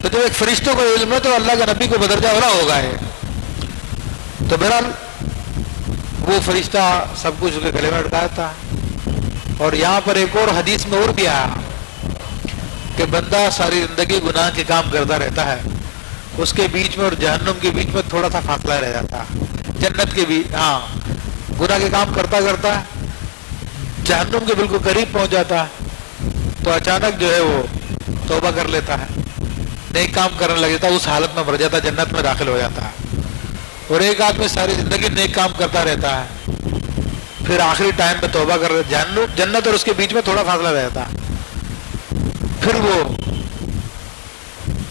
تو جب ایک فرشتوں کو علم ہے تو اللہ کے نبی کو بدرجہ اولا ہوگا ہے۔ تو بہرحال وہ فرشتہ سب کچھ اس کے گلے میں لٹکایا تھا۔ اور یہاں پر ایک اور حدیث میں اور بھی آیا کہ بندہ ساری زندگی گناہ کے کام کرتا رہتا ہے، اس کے بیچ میں اور جہنم کے بیچ میں تھوڑا سا فاصلہ رہ جاتا ہے، جنت کے بھی گناہ کے کام کرتا کرتا ہے جہنم کے بالکل قریب پہنچ جاتا ہے، تو اچانک جو ہے وہ توبہ کر لیتا ہے، نیک کام کرنے لگ جاتا ہے، اس حالت میں مر جاتا ہے، جنت میں داخل ہو جاتا ہے۔ اور ایک آدمی ساری زندگی نیک کام کرتا رہتا ہے، پھر آخری ٹائم میں توبہ کر رہے، جنت اور اس کے بیچ میں تھوڑا فاصلہ رہ جاتا ہے، پھر وہ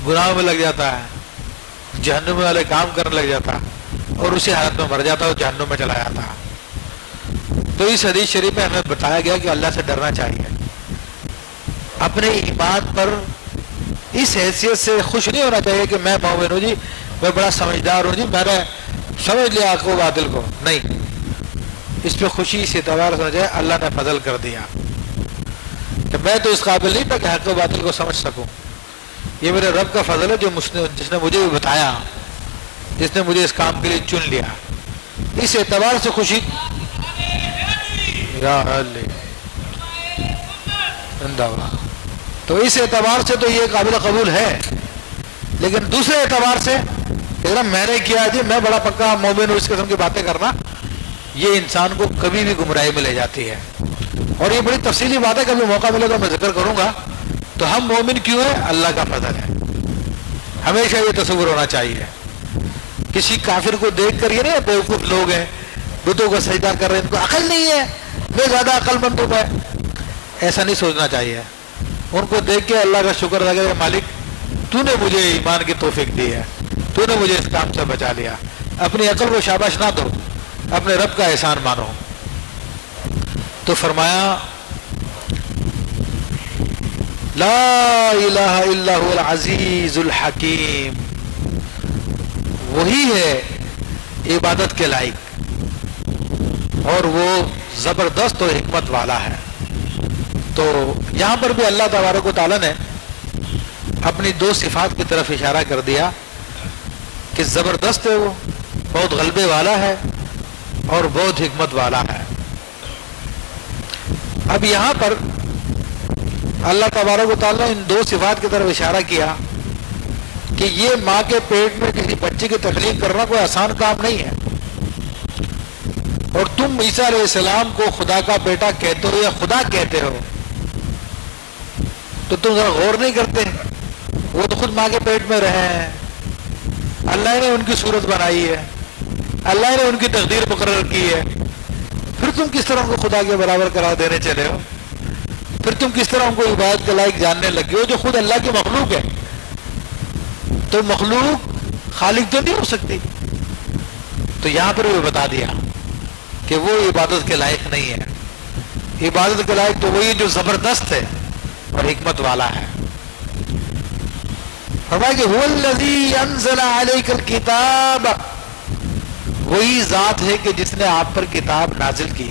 گناہوں میں لگ جاتا ہے، جہنم والے کام کرنے لگ جاتا ہے، اور اسی حالت میں مر جاتا ہے اور جہنم میں چلا جاتا ہے۔ تو اس حدیث شریف میں ہمیں بتایا گیا کہ اللہ سے ڈرنا چاہیے، اپنے ایمان پر اس حیثیت سے خوش نہیں ہونا چاہیے کہ میں مومن ہوں جی، میں بڑا سمجھدار ہوں جی، میں نے سمجھ لیا حق و باطل کو، نہیں، اس پہ خوشی اس اعتبار سے ہونا چاہیے اللہ نے فضل کر دیا کہ میں تو اس قابل نہیں تھا کہ حق و باطل کو سمجھ سکوں، یہ میرے رب کا فضل ہے جو جس نے مجھے بتایا، جس نے مجھے اس کام کے لیے چن لیا، اس اعتبار سے خوشی۔ تو اس اعتبار سے تو یہ قابل قبول ہے، لیکن دوسرے اعتبار سے کہ میں نے کیا جی میں بڑا پکا مومن ہوں، اس قسم کی باتیں کرنا یہ انسان کو کبھی بھی گمراہی میں لے جاتی ہے۔ اور یہ بڑی تفصیلی بات ہے، کبھی موقع ملے تو میں ذکر کروں گا۔ تو ہم مومن کیوں ہیں؟ اللہ کا فضل ہے، ہمیشہ یہ تصور ہونا چاہیے۔ کسی کافر کو دیکھ کر یہ نہیں بیوقوف لوگ ہیں بتوں کا سجدہ کر رہے ہیں، ان کو عقل نہیں ہے، میں زیادہ عقل مند ہوں، ایسا نہیں سوچنا چاہیے۔ ان کو دیکھ کے اللہ کا شکر ادا کرے، مالک تو نے مجھے ایمان کی توفیق دی ہے، تو نے مجھے اس کام سے بچا لیا۔ اپنی عقل کو شاباش نہ دو، اپنے رب کا احسان مانو۔ تو فرمایا لا الہ الا هو العزیز الحکیم، وہی ہے عبادت کے لائق اور وہ زبردست اور حکمت والا ہے۔ تو یہاں پر بھی اللہ تبارک و تعالیٰ نے اپنی دو صفات کی طرف اشارہ کر دیا کہ زبردست ہے، وہ بہت غلبے والا ہے اور بہت حکمت والا ہے۔ اب یہاں پر اللہ تبارک و تعالیٰ نے ان دو صفات کی طرف اشارہ کیا کہ یہ ماں کے پیٹ میں کسی بچے کی تخلیق کرنا کوئی آسان کام نہیں ہے، اور تم عیسیٰ علیہ السلام کو خدا کا بیٹا کہتے ہو یا خدا کہتے ہو، تو تم ذرا غور نہیں کرتے؟ وہ تو خود ماں کے پیٹ میں رہے ہیں، اللہ نے ان کی صورت بنائی ہے، اللہ نے ان کی تقدیر مقرر کی ہے، پھر تم کس طرح ان کو خدا کے برابر قرار دینے چلے ہو؟ پھر تم کس طرح ان کو عبادت کے لائق جاننے لگے ہو جو خود اللہ کی مخلوق ہے؟ تو مخلوق خالق تو نہیں ہو سکتی. تو یہاں پر وہ بتا دیا کہ وہ عبادت کے لائق نہیں ہے. عبادت کے لائق تو وہی جو زبردست ہے اور حکمت والا ہے. فرمایا کہ هو الذی انزل علیک الکتاب، وہی ذات ہے کہ جس نے آپ پر کتاب نازل کی.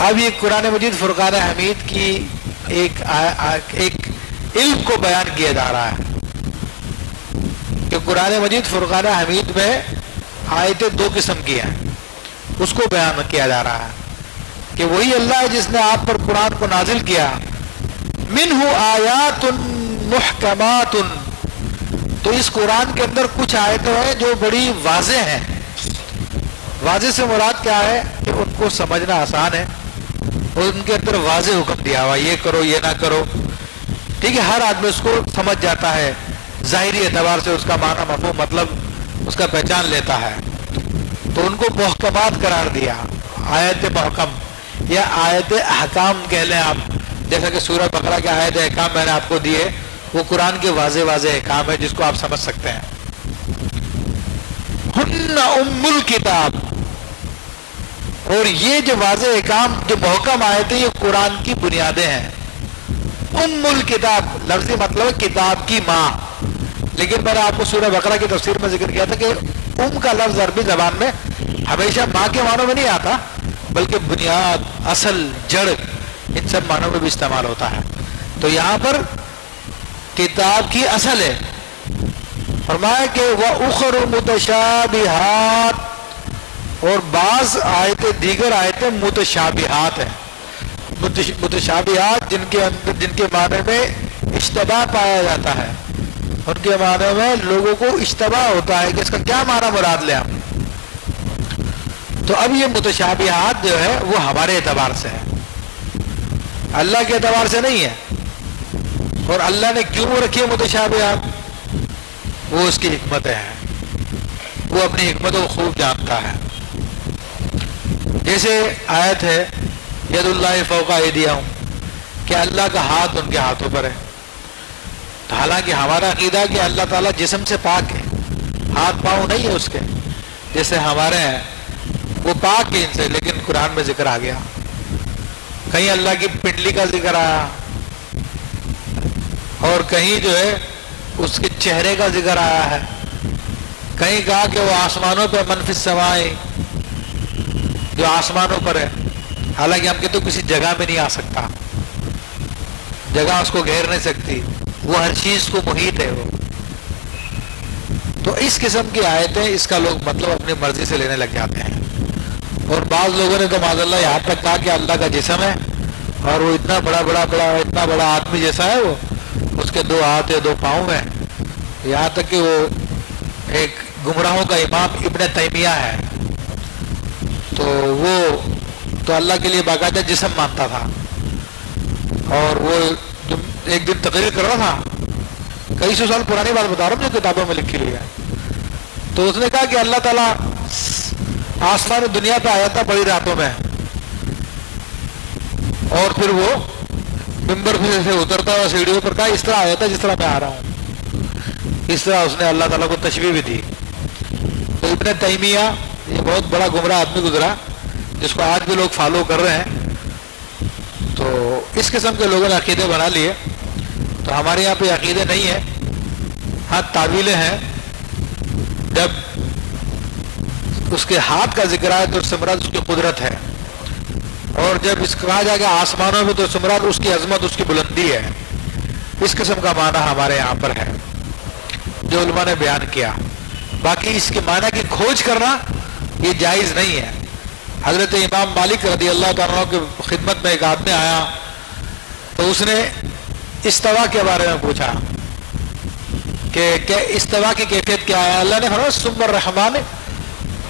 اب یہ قرآن مجید فرقان حمید کی ایک علم کو بیان کیا جا رہا ہے کہ قرآن مجید فرقان حمید میں آیتیں دو قسم کی ہیں، اس کو بیان کیا جا رہا ہے کہ وہی اللہ ہے جس نے آپ پر قرآن کو نازل کیا. منہ آیات محکمات، تو اس قرآن کے اندر کچھ آیتیں ہیں جو بڑی واضح ہیں. واضح سے مراد کیا ہے کہ ان کو سمجھنا آسان ہے اور ان کے اندر واضح حکم دیا ہوا، یہ کرو یہ نہ کرو. ٹھیک ہے، ہر آدمی اس کو سمجھ جاتا ہے، ظاہری اعتبار سے اس کا معنی مفہوم مطلب اس کا پہچان لیتا ہے. تو ان کو محکمات قرار دیا، آیت محکم یا آیت احکام کہہ لیں آپ. جیسا کہ سورہ بقرہ کے آیت احکام میں نے آپ کو دیے، وہ قرآن کے واضح احکام ہے جس کو آپ سمجھ سکتے ہیں. ہن ام الکتاب، اور یہ جو واضح احکام جو محکم آیتیں یہ قرآن کی بنیادیں ہیں. ام الکتاب لفظی مطلب کتاب کی ماں، لیکن میں نے آپ کو سورہ بقرہ کی تفسیر میں ذکر کیا تھا کہ ام کا لفظ عربی زبان میں ہمیشہ ماں کے معنوں میں نہیں آتا، بلکہ بنیاد، اصل، جڑ، ان سب معنوں میں بھی استعمال ہوتا ہے. تو یہاں پر کتاب کی اصل ہے. فرمایا کہ وَأُخَرُ مُتَشَابِهَاتٌ، اور بعض آیتیں دیگر آیتیں متشابہات ہیں. متشابہات جن کے معنی میں اشتباہ پایا جاتا ہے، ان کے معنی میں لوگوں کو اشتباہ ہوتا ہے کہ اس کا کیا معنی مراد لیں ہم. تو اب یہ متشابہات جو ہے وہ ہمارے اعتبار سے ہے، اللہ کے اعتبار سے نہیں ہے. اور اللہ نے کیوں رکھی ہے متشابہات؟ وہ اس کی حکمت ہے، وہ اپنی حکمتوں کو خوب جانتا ہے. جیسے آیت ہے ید اللہ فوق ایدیہم، کہ اللہ کا ہاتھ ان کے ہاتھوں پر ہے. تو حالانکہ ہمارا عقیدہ کہ اللہ تعالیٰ جسم سے پاک ہے، ہاتھ پاؤں نہیں ہے اس کے جیسے ہمارے ہیں، وہ پاک ہے ان سے. لیکن قرآن میں ذکر آ گیا، کہیں اللہ کی پنڈلی کا ذکر آیا اور کہیں جو ہے اس کے چہرے کا ذکر آیا ہے. کہیں کہا کہ وہ آسمانوں پہ من فی السماء، جو آسمانوں پر ہے. حالانکہ ہم کہتے کسی جگہ میں نہیں آ سکتا، جگہ اس کو گھیر نہیں سکتی، وہ ہر چیز کو محیط ہے وہ. تو اس قسم کی آیتیں اس کا لوگ مطلب اپنی مرضی سے لینے لگ جاتے ہیں. اور بعض لوگوں نے تو معاذ اللہ یہاں تک کہا کہ اللہ کا جسم ہے اور وہ اتنا بڑا آدمی جیسا ہے، وہ اس کے 2 ہاتھ یا 2 پاؤں ہیں. یہاں تک کہ وہ ایک گمراہوں کا امام ابن تیمیہ ہے، تو وہ تو اللہ کے لیے باقاعدہ جسم مانتا تھا. اور وہ ایک دن تقریر کر رہا تھا، کئی سو سال پرانی بات بتا رہا ہوں جو کتابوں میں لکھی ہوئی ہے. تو اس نے کہا کہ اللہ تعالیٰ آسمان دنیا پہ آیا تھا بڑی راتوں میں، اور پھر وہ ممبر پہ سے اترتا اور سیڑھیوں پر کہا اس طرح آیا تھا جس طرح میں آ رہا ہوں. اس طرح اس نے اللہ تعالیٰ کو تشبیہ بھی دی. تو ابن تیمیہ یہ بہت بڑا گمراہ آدمی گزرا جس کو آج بھی لوگ فالو کر رہے ہیں. تو اس قسم کے لوگوں نے عقیدے بنا لیے. تو ہمارے یہاں پہ عقیدے نہیں ہیں، ہاں تعویلیں ہیں. جب اس کے ہاتھ کا ذکر آئے تو سمراد اس کی قدرت ہے، اور جب اس کہا جائے گا آسمانوں میں تو سمراد اس کی عظمت، اس کی بلندی ہے. اس قسم کا معنی ہمارے یہاں پر ہے جو علماء نے بیان کیا. باقی اس کے معنی کی کھوج کرنا یہ جائز نہیں ہے. حضرت امام مالک رضی اللہ تعالیٰ کی خدمت میں ایک آدمی آیا تو اس نے استوا کے بارے میں پوچھا کہ استوا کی کیفیت کیا ہے. اللہ نے فرمایا ثم الرحمن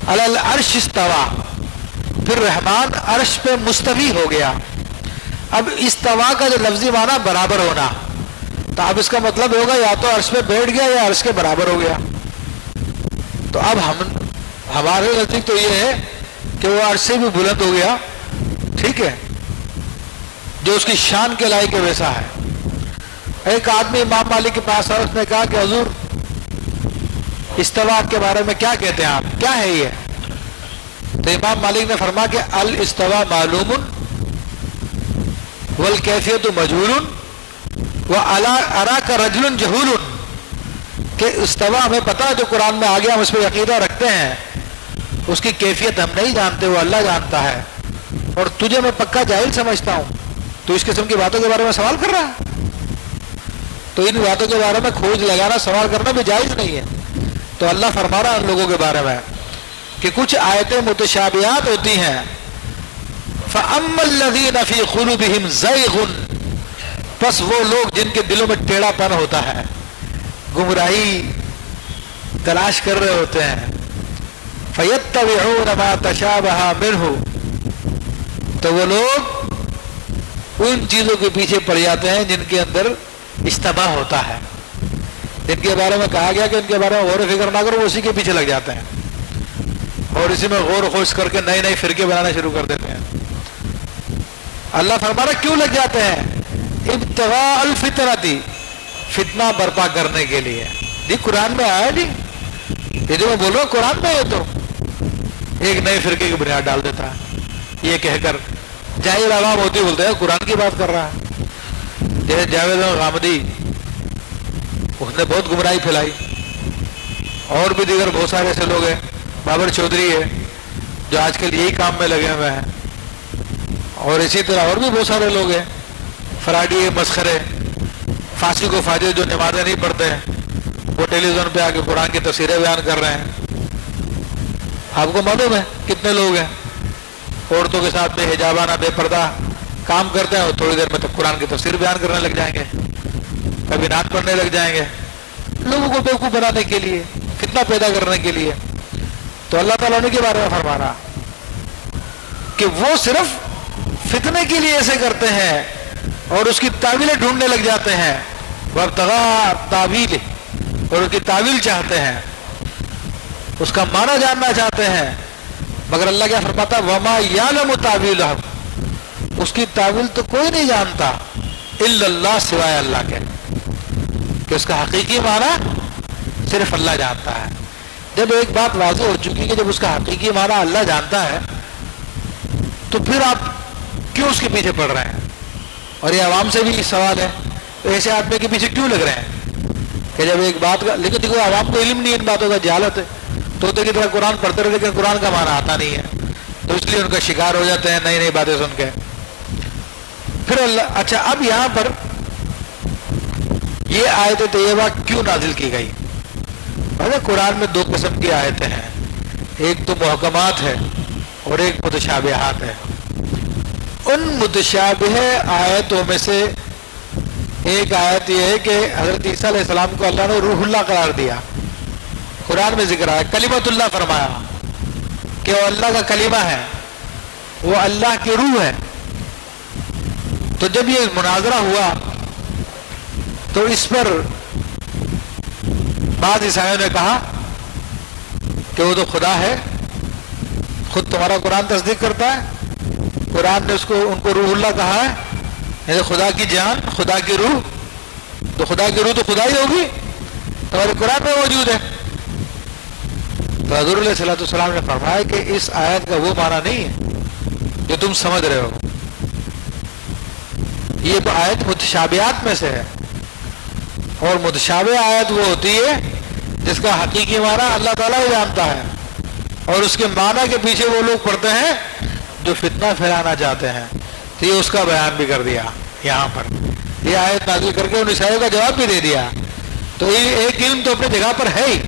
علی العرش استوا، پھر رحمان عرش پہ مستوی ہو گیا. اب استوا کا جو لفظی معنی برابر ہونا، تو اب اس کا مطلب ہوگا یا تو عرش پہ بیٹھ گیا یا عرش کے برابر ہو گیا. تو اب ہمارے نزدیک تو یہ ہے کہ وہ عرش سے بھی بلند ہو گیا، ٹھیک ہے، جو اس کی شان کے لائق ویسا ہے۔ ایک آدمی امام مالک کے پاس آیا، اس نے کہا کہ حضور استوا کے بارے میں کیا کہتے ہیں آپ، کیا ہے یہ؟ تو امام مالک نے فرمایا کہ الاستوا معلوم والکیفیت مجہول واراک رجل جہول، کہ استوا ہمیں پتا ہے جو قرآن میں آ گیا، ہم اس پہ عقیدہ رکھتے ہیں، اس کی کیفیت ہم نہیں جانتے، وہ اللہ جانتا ہے، اور تجھے میں پکا جاہل سمجھتا ہوں، تو اس قسم کی باتوں کے بارے میں سوال کر رہا ہے؟ تو ان باتوں کے بارے میں کھوج لگانا، سوال کرنا بھی جائز نہیں ہے۔ تو اللہ فرما رہا ہے ان لوگوں کے بارے میں کہ کچھ آیتیں متشابہات ہوتی ہیں، فَأَمَّا الَّذِينَ فِي قُلُوبِهِمْ زَيْغٌ، پس وہ لوگ جن کے دلوں میں ٹیڑھا پن ہوتا ہے، گمراہی تلاش کر رہے ہوتے ہیں، فَيَتَّبِعُونَ مَا تَشَابَهَ مِنْهُ، تو وہ لوگ ان چیزوں کے پیچھے پڑ جاتے ہیں جن کے اندر اشتباہ ہوتا ہے، جن کے بارے میں کہا گیا کہ ان کے بارے میں غور و فکر نہ کرو، اسی کے پیچھے لگ جاتے ہیں اور اسی میں غور و خوش کر کے نئے نئے فرقے بنانا شروع کر دیتے ہیں۔ اللہ فرما رہا کیوں لگ جاتے ہیں؟ ابتغاء الفتنہ، فتنہ برپا کرنے کے لیے۔ جی قرآن میں آیا جی، یہ جو میں بول رہا ہوں قرآن میں ہے، تو ایک نئے فرقے کی بنیاد ڈال دیتا ہے یہ کہہ کر، جاہل عوام ہوتی بولتے ہیں قرآن کی بات کر رہا ہے۔ جیسے جاوید غامدی، اس نے بہت گمراہی پھیلائی، اور بھی دیگر بہت سارے ایسے لوگ ہیں، بابر چودھری ہے جو آج کل یہی کام میں لگے ہوئے ہیں، اور اسی طرح اور بھی بہت سارے لوگ ہیں، فراڈی مسخرے، فاسق و فاجر جو نمازیں نہیں پڑھتے ہیں، وہ ٹیلی ویژن پہ آ کے قرآن کی تفسیریں بیان کر رہے ہیں۔ آپ کو معلوم ہے کتنے لوگ ہیں عورتوں کے ساتھ بے حجابانہ بے پردہ کام کرتے ہیں، اور تھوڑی دیر میں تک قرآن کی تفسیر بیان کرنے لگ جائیں گے، کبھی نعت پڑھنے لگ جائیں گے، لوگوں کو بیوقوف بنانے کے لیے، فتنہ پیدا کرنے کے لیے۔ تو اللہ تعالیٰ نے کے بارے میں فرما رہا کہ وہ صرف فتنے کے لیے ایسے کرتے ہیں اور اس کی تعویلیں ڈھونڈنے لگ جاتے ہیں، وابتغاء تعویل، اور اس کی تعویل چاہتے ہیں، اس کا معنی جاننا چاہتے ہیں، مگر اللہ کیا فرماتا ہے؟ وما یعلم تاویلہ، اس کی تعویل تو کوئی نہیں جانتا الا اللہ، سوائے اللہ کے، کہ اس کا حقیقی معنی صرف اللہ جانتا ہے۔ جب ایک بات واضح ہو چکی کہ جب اس کا حقیقی معنی اللہ جانتا ہے، تو پھر آپ کیوں اس کے پیچھے پڑ رہے ہیں؟ اور یہ عوام سے بھی سوال ہے، تو ایسے آدمی کے پیچھے کیوں لگ رہے ہیں کہ جب ایک بات کا، لیکن دیکھو عوام کو علم نہیں ان باتوں کا، جہالت ہے، طوطے کی طرح قرآن پڑھتے رہے لیکن قرآن کا معنی آتا نہیں ہے، تو اس لیے ان کا شکار ہو جاتے ہیں نئی نئی باتیں سن کے۔ پھر اللہ، اچھا اب یہاں پر یہ آیت طیبہ کیوں نازل کی گئی؟ قرآن میں دو قسم کی آیتیں ہیں، ایک تو محکمات ہے اور ایک متشابہات ہے۔ ان متشابہ آیتوں میں سے ایک آیت یہ ہے کہ حضرت عیسیٰ علیہ السلام کو اللہ نے روح اللہ قرار دیا، قرآن میں ذکر آیا، کلمۃ اللہ فرمایا کہ وہ اللہ کا کلمہ ہے، وہ اللہ کی روح ہے۔ تو جب یہ مناظرہ ہوا تو اس پر بعض عیسائیوں نے کہا کہ وہ تو خدا ہے، خود تمہارا قرآن تصدیق کرتا ہے، قرآن نے اس کو ان کو روح اللہ کہا ہے، یعنی خدا کی جان، خدا کی روح، تو خدا کی روح تو خدا ہی ہوگی، تمہارے قرآن میں موجود ہے۔ تو حضور علیہ الصلوۃ والسلام نے فرمایا کہ اس آیت کا وہ معنی نہیں ہے جو تم سمجھ رہے ہو، یہ آیت متشابہات میں سے ہے، اور متشابہ آیت وہ ہوتی ہے جس کا حقیقی معنی اللہ تعالیٰ ہی جانتا ہے، اور اس کے معنی کے پیچھے وہ لوگ پڑھتے ہیں جو فتنہ پھیلانا چاہتے ہیں۔ تو یہ اس کا بیان بھی کر دیا یہاں پر، یہ آیت نازل کر کے ان عیسائیوں کا جواب بھی دے دیا۔ تو یہ ایک علم تو اپنی جگہ پر ہے ہی،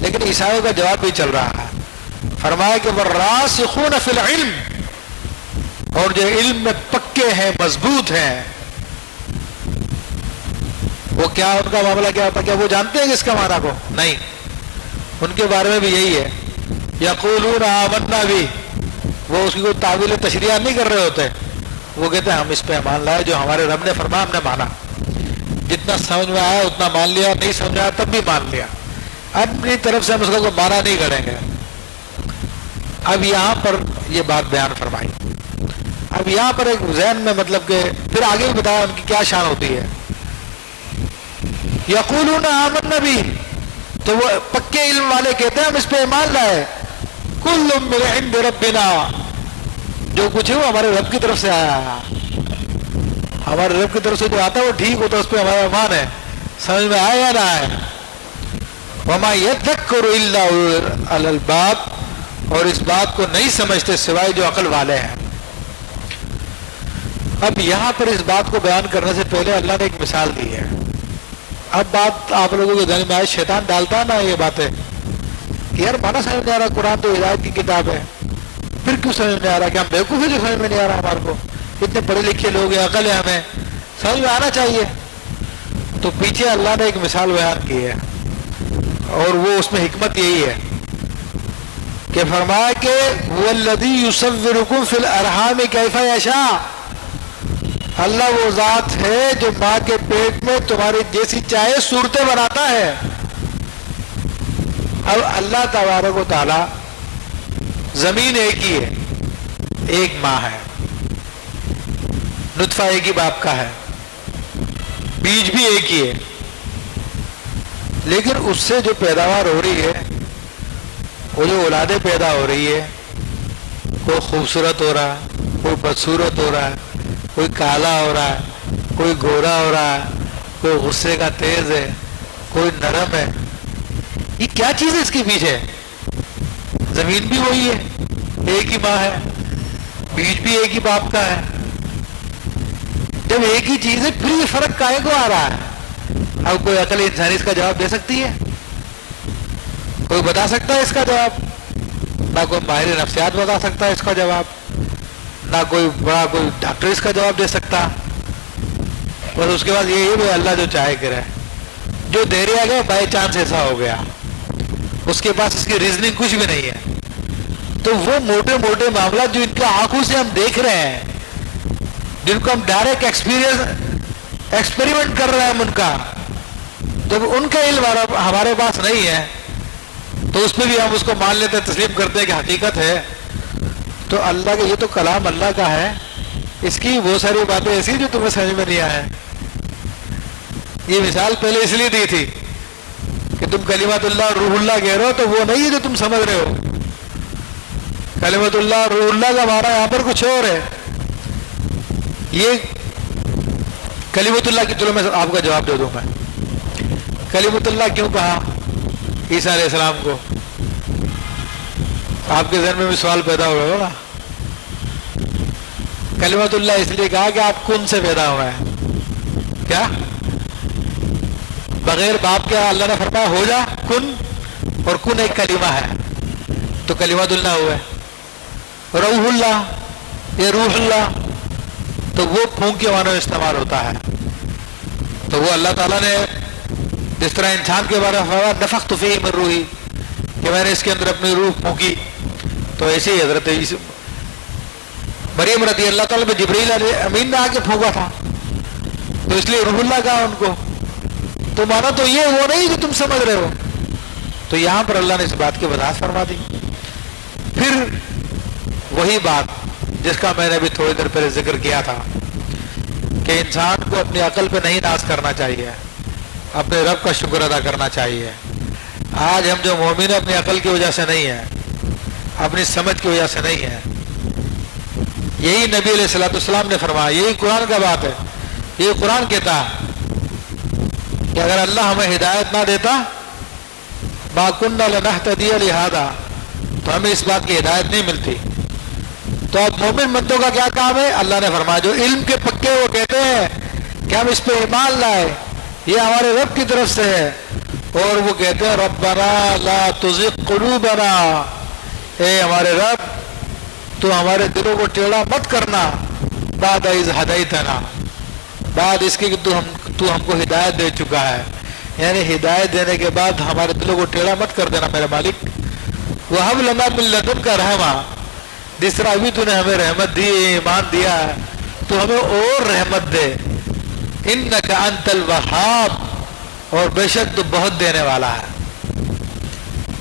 لیکن عیسائیوں کا جواب بھی چل رہا ہے۔ فرمایا کہ والراسخون فی العلم، اور جو علم میں پکے ہیں، مضبوط ہیں، وہ کیا، ان کا معاملہ کیا ہوتا ہے؟ کیا وہ جانتے ہیں اس کا معنی کو؟ نہیں، ان کے بارے میں بھی یہی ہے، یقولون آمنا بھی، وہ اس کی کوئی تعویل تشریح نہیں کر رہے ہوتے، وہ کہتے ہیں ہم اس پہ مان لائے، جو ہمارے رب نے فرمایا ہم نے مانا، جتنا سمجھ میں آیا اتنا مان لیا، نہیں سمجھ آیا تب بھی مان لیا، اپنی طرف سے ہم اس کا کوئی معنی نہیں کریں گے. اب یہاں پر یہ بات بیان فرمائی. اب یہاں پر ایک ذہن میں مطلب کہ پھر آگے بھی بتایا ان کی کیا شان ہوتی ہے. یقولون آمنا بھی، تو وہ پکے علم والے کہتے ہیں ہم اس پہ ایمان لائے. کل من عند ربنا، جو کچھ ہے وہ ہمارے رب کی طرف سے آیا. ہمارے رب کی طرف سے جو آتا ہے وہ ٹھیک ہوتا ہے، اس پہ ہمارا ایمان ہے. سمجھ میں آیا یا نہ آئے؟ وما یذکر الا اولو الالباب، اور اس بات کو نہیں سمجھتے سوائے جو عقل والے ہیں. اب یہاں پر اس بات کو بیان کرنے سے پہلے اللہ نے ایک مثال دی ہے. اب بات آپ لوگوں کے ذہن میں آئے، شیطان ڈالتا ہے نا یہ باتیں کہ یار مانا سمجھ نہیں آ رہا، قرآن تو ہدایت کی کتاب ہے، پھر کیوں سمجھ نہیں آ رہا؟ کہ ہم بیوقوف ہیں جو سمجھ میں نہیں آ رہا؟ ہمارے کو اتنے پڑھے لکھے لوگ ہیں، عقل ہے، ہمیں سمجھ میں آنا چاہیے. تو پیچھے اللہ نے ایک مثال بیان کی ہے، اور وہ اس میں حکمت یہی ہے کہ فرمایا کہ هو الذی یصورکم فی الارحام کیف یشاء، اللہ وہ ذات ہے جو ماں کے پیٹ میں تمہاری جیسی چاہے صورتیں بناتا ہے. اب اللہ تبارک و تعالی، زمین ایک ہی ہے، ایک ماں ہے، نطفہ ایک ہی باپ کا ہے، بیج بھی ایک ہی ہے، لیکن اس سے جو پیداوار ہو رہی ہے، وہ جو اولادیں پیدا ہو رہی ہے، کوئی خوبصورت ہو رہا ہے، کوئی بدصورت ہو رہا ہے، کوئی کالا ہو رہا ہے، کوئی گورا ہو رہا ہے، کوئی غصے کا تیز ہے، کوئی نرم ہے. یہ کیا چیز ہے اس کے پیچھے؟ زمین بھی وہی ہے، ایک ہی ماں ہے، بیج بھی ایک ہی باپ کا ہے. جب ایک ہی چیز ہے پھر یہ فرق کائے کو آ رہا ہے؟ اب کوئی عقل انسانی اس کا جواب دے سکتی ہے؟ کوئی بتا سکتا ہے اس کا جواب؟ نہ کوئی ماہر نفسیات بتا سکتا ہے اس کا جواب، نہ کوئی بڑا کوئی ڈاکٹر اس کا جواب دے سکتا. بس اس کے بعد یہ بھی اللہ جو چاہے کرے، جو دے رہا گیا بائی چانس ایسا ہو گیا، اس کے پاس اس کی ریزننگ کچھ بھی نہیں ہے. تو وہ موٹے موٹے معاملات جو ان کے آنکھوں سے ہم دیکھ رہے ہیں، جن کو ہم ڈائریکٹ ایکسپیریمنٹ کر رہے ہیں ہم ان کا، جب ان کا علم ہمارے پاس نہیں ہے تو اس پہ بھی ہم اس کو مان لیتے ہیں، تسلیم کرتے ہیں کہ حقیقت ہے. تو اللہ کا یہ تو کلام اللہ کا ہے، اس کی بہت ساری باتیں ایسی جو تمہیں سمجھ میں نہیں آئے. یہ مثال پہلے اس لیے دی تھی کہ تم کلمات اللہ اور روح اللہ کہہ رہے ہو تو وہ نہیں ہے جو تم سمجھ رہے ہو. کلمات اللہ اور روح اللہ کا معنی یہاں پر کچھ اور ہے. یہ کلمت اللہ کی، چلو میں آپ کا جواب دے دوں. میں کلمت اللہ کیوں کہا عیسیٰ علیہ السلام کو؟ آپ کے ذہن میں بھی سوال پیدا ہوا ہوگا. کلمت اللہ اس لیے کہا کہ آپ کن سے پیدا ہوئے ہیں. کیا بغیر باپ کے اللہ نے فرمایا ہو جا کن، اور کن ایک کلمہ ہے تو کلمت اللہ ہوئے. روح اللہ یا روح اللہ تو وہ پھونک کے معنی میں استعمال ہوتا ہے. تو وہ اللہ تعالیٰ نے جس طرح انسان کے بارے میں فرمایا نفخت فیہ من روحی، کہ میں نے اس کے اندر اپنی روح پھونکی، تو ایسے ہی حضرت مریم رضی اللہ تعالیٰ میں جبرائیل علیہ امین نے آ کے پھونکا تھا، تو اس لیے روح اللہ کہا ان کو. تو مانا تو یہ وہ نہیں جو تم سمجھ رہے ہو. تو یہاں پر اللہ نے اس بات کی وضاحت فرما دی. پھر وہی بات جس کا میں نے ابھی تھوڑی دیر پہلے ذکر کیا تھا کہ انسان کو اپنی عقل پہ نہیں ناز کرنا چاہیے، اپنے رب کا شکر ادا کرنا چاہیے. آج ہم جو مومن ہیں اپنی عقل کی وجہ سے نہیں ہیں، اپنی سمجھ کی وجہ سے نہیں ہیں. یہی نبی علیہ الصلوۃ والسلام نے فرمایا، یہی قرآن کا بات ہے. یہ قرآن کہتا ہے کہ اگر اللہ ہمیں ہدایت نہ دیتا ما کنا لنہتدی لہذا، تو ہمیں اس بات کی ہدایت نہیں ملتی. تو اب مومن بندوں کا کیا کام ہے؟ اللہ نے فرمایا جو علم کے پکے وہ کہتے ہیں کہ ہم اس پہ ایمان لائے، یہ ہمارے رب کی طرف سے ہے. اور وہ کہتے ہیں ربنا لا تزغ قلوبنا، اے ہمارے رب تو ہمارے دلوں کو ٹیڑھا مت کرنا، بعد اذ ہدیتنا، بعد اس کی کہ تو ہم کو ہدایت دے چکا ہے. یعنی ہدایت دینے کے بعد ہمارے دلوں کو ٹیڑھا مت کر دینا میرے مالک. وہب لنا من لدنک رحمہ، جس طرح ابھی تو نے ہمیں رحمت دی، ایمان دیا ہے، تو ہمیں اور رحمت دے. انک انت الوہاب، اور بے شک تو بہت دینے والا ہے.